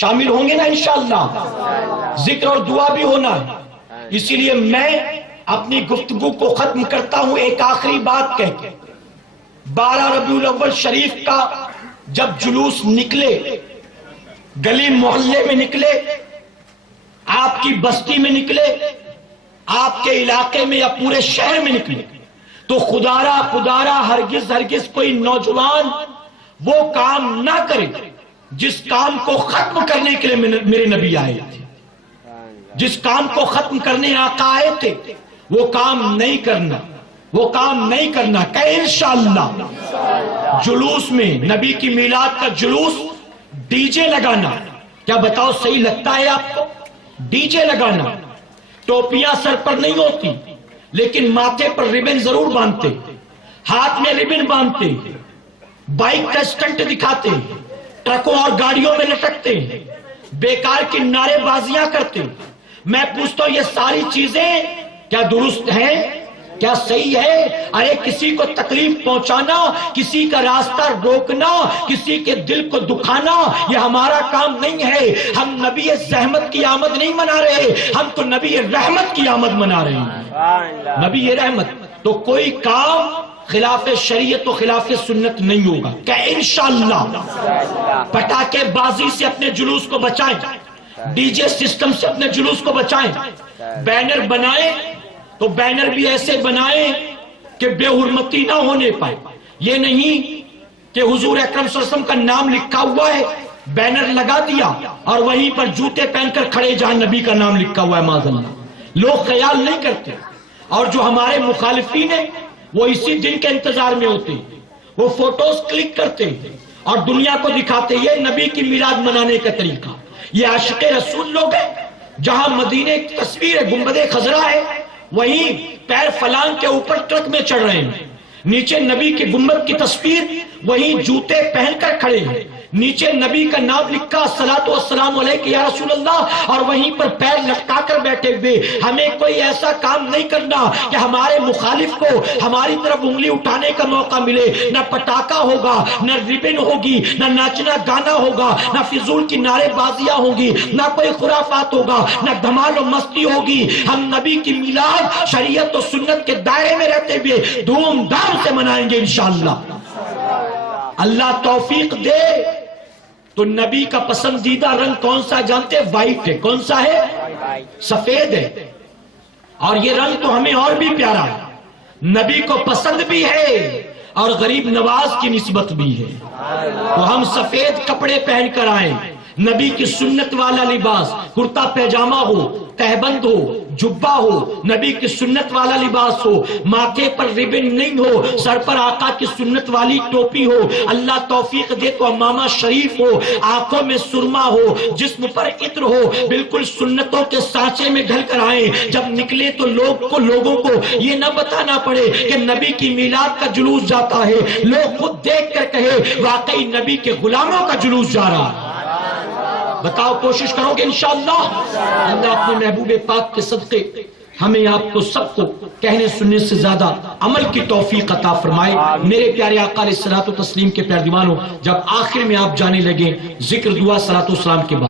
شامل ہوں گے نا انشاءاللہ، ذکر اور دعا بھی ہونا۔ اسی لیے میں اپنی گفتگو کو ختم کرتا ہوں ایک آخری بات کہہ کے. 12 ربیع الاول شریف کا جب جلوس نکلے، گلی محلے میں نکلے، آپ کی بستی میں نکلے، آپ کے علاقے میں یا پورے شہر میں نکلے، تو خدارا ہرگز کوئی نوجوان وہ کام نہ کرے جس کام کو ختم کرنے کے لیے میرے نبی آئے تھے. جس کام کو ختم کرنے آقا آئے تھے وہ کام نہیں کرنا کہ انشاءاللہ جلوس میں نبی کی میلاد کا جلوس ڈی جے لگانا، کیا بتاؤ صحیح لگتا ہے آپ کو؟ ڈی جے لگانا، ٹوپیاں سر پر نہیں ہوتی لیکن ماتھے پر ربن ضرور باندھتے، ہاتھ میں ربن باندھتے، بائک کا اسٹنٹ دکھاتے، ٹرکوں اور گاڑیوں میں لٹکتے، بیکار کی نعرے بازیاں کرتے. میں پوچھتا ہوں یہ ساری چیزیں کیا درست ہیں؟ کیا صحیح ہے؟ ارے کسی کو تکلیف پہنچانا، کسی کا راستہ روکنا، کسی کے دل کو دکھانا یہ ہمارا کام نہیں ہے. ہم نبی زحمت کی آمد نہیں منا رہے، ہم تو نبی رحمت کی آمد منا رہے ہیں. نبی رحمت. تو کوئی کام خلاف شریعت و خلاف سنت نہیں ہوگا کہ انشاءاللہ. پٹاخے بازی سے اپنے جلوس کو بچائیں، ڈی جے سسٹم سے اپنے جلوس کو بچائیں. بینر بنائیں تو بینر بھی ایسے بنائیں کہ بے حرمتی نہ ہونے پائے. یہ نہیں کہ حضور اکرم صلی اللہ علیہ وسلم کا نام لکھا ہوا ہے، بینر لگا دیا اور وہیں پر جوتے پہن کر کھڑے جہاں نبی کا نام لکھا ہوا ہے. معاذ اللہ. لوگ خیال نہیں کرتے. اور جو ہمارے مخالفین ہیں وہ اسی دن کے انتظار میں ہوتے ہیں، وہ فوٹوز کلک کرتے اور دنیا کو دکھاتے یہ نبی کی میلاد منانے کا طریقہ. یہ عاشق رسول لوگ ہیں. جہاں مدینے کی تصویر ہے، گنبد خضرا ہے، وہیں پیر فلان کے اوپر ٹرک میں چڑھ رہے ہیں. نیچے نبی کی گنبد کی تصویر، وہیں جوتے پہن کر کھڑے ہیں. نیچے نبی کا نام لکھا الصلاۃ والسلام علیک یا رسول اللہ، اور وہیں پر پیر لٹکا کر بیٹھے ہوئے. ہمیں کوئی ایسا کام نہیں کرنا کہ ہمارے مخالف کو ہماری طرف انگلی اٹھانے کا موقع ملے. نہ پٹاخہ ہوگا، نہ ربن ہوگی، نہ ناچنا گانا ہوگا، نہ فضول کی نعرے بازیاں ہوگی، نہ کوئی خرافات ہوگا، نہ دھمال و مستی ہوگی. ہم نبی کی میلاد شریعت و سنت کے دائرے میں رہتے ہوئے دھوم دھام سے منائیں گے انشاءاللہ. اللہ توفیق دے. تو نبی کا پسندیدہ رنگ کون سا جانتے ہیں؟ وائٹ ہے. کون سا ہے؟ سفید ہے. اور یہ رنگ تو ہمیں اور بھی پیارا ہے، نبی کو پسند بھی ہے اور غریب نواز کی نسبت بھی ہے. تو ہم سفید کپڑے پہن کر آئیں. نبی کی سنت والا لباس، کرتا پیجامہ ہو، تہبند ہو، جبہ ہو، نبی کی سنت والا لباس ہو، ماتھے پر ربن نہیں ہو، سر پر آقا کی سنت والی ٹوپی ہو. اللہ توفیق دے تو امامہ شریف ہو، آنکھوں میں سرما ہو، جسم پر عطر ہو، بالکل سنتوں کے سانچے میں ڈھل کر آئیں. جب نکلے تو لوگوں کو یہ نہ بتانا پڑے کہ نبی کی میلاد کا جلوس جاتا ہے. لوگ خود دیکھ کر کہے واقعی نبی کے غلاموں کا جلوس جا رہا ہے. بتاؤ کوشش کرو گے انشاءاللہ. اللہ اپنے محبوب پاک کے صدقے ہمیں آپ کو سب کو کہنے سننے سے زیادہ عمل کی توفیق عطا فرمائے. میرے پیارے آقا علیہ الصلوۃ والتسلیم کے پیار دیوانوں، جب آخر میں آپ جانے لگے ذکر دعا صلاۃ و سلام کے بعد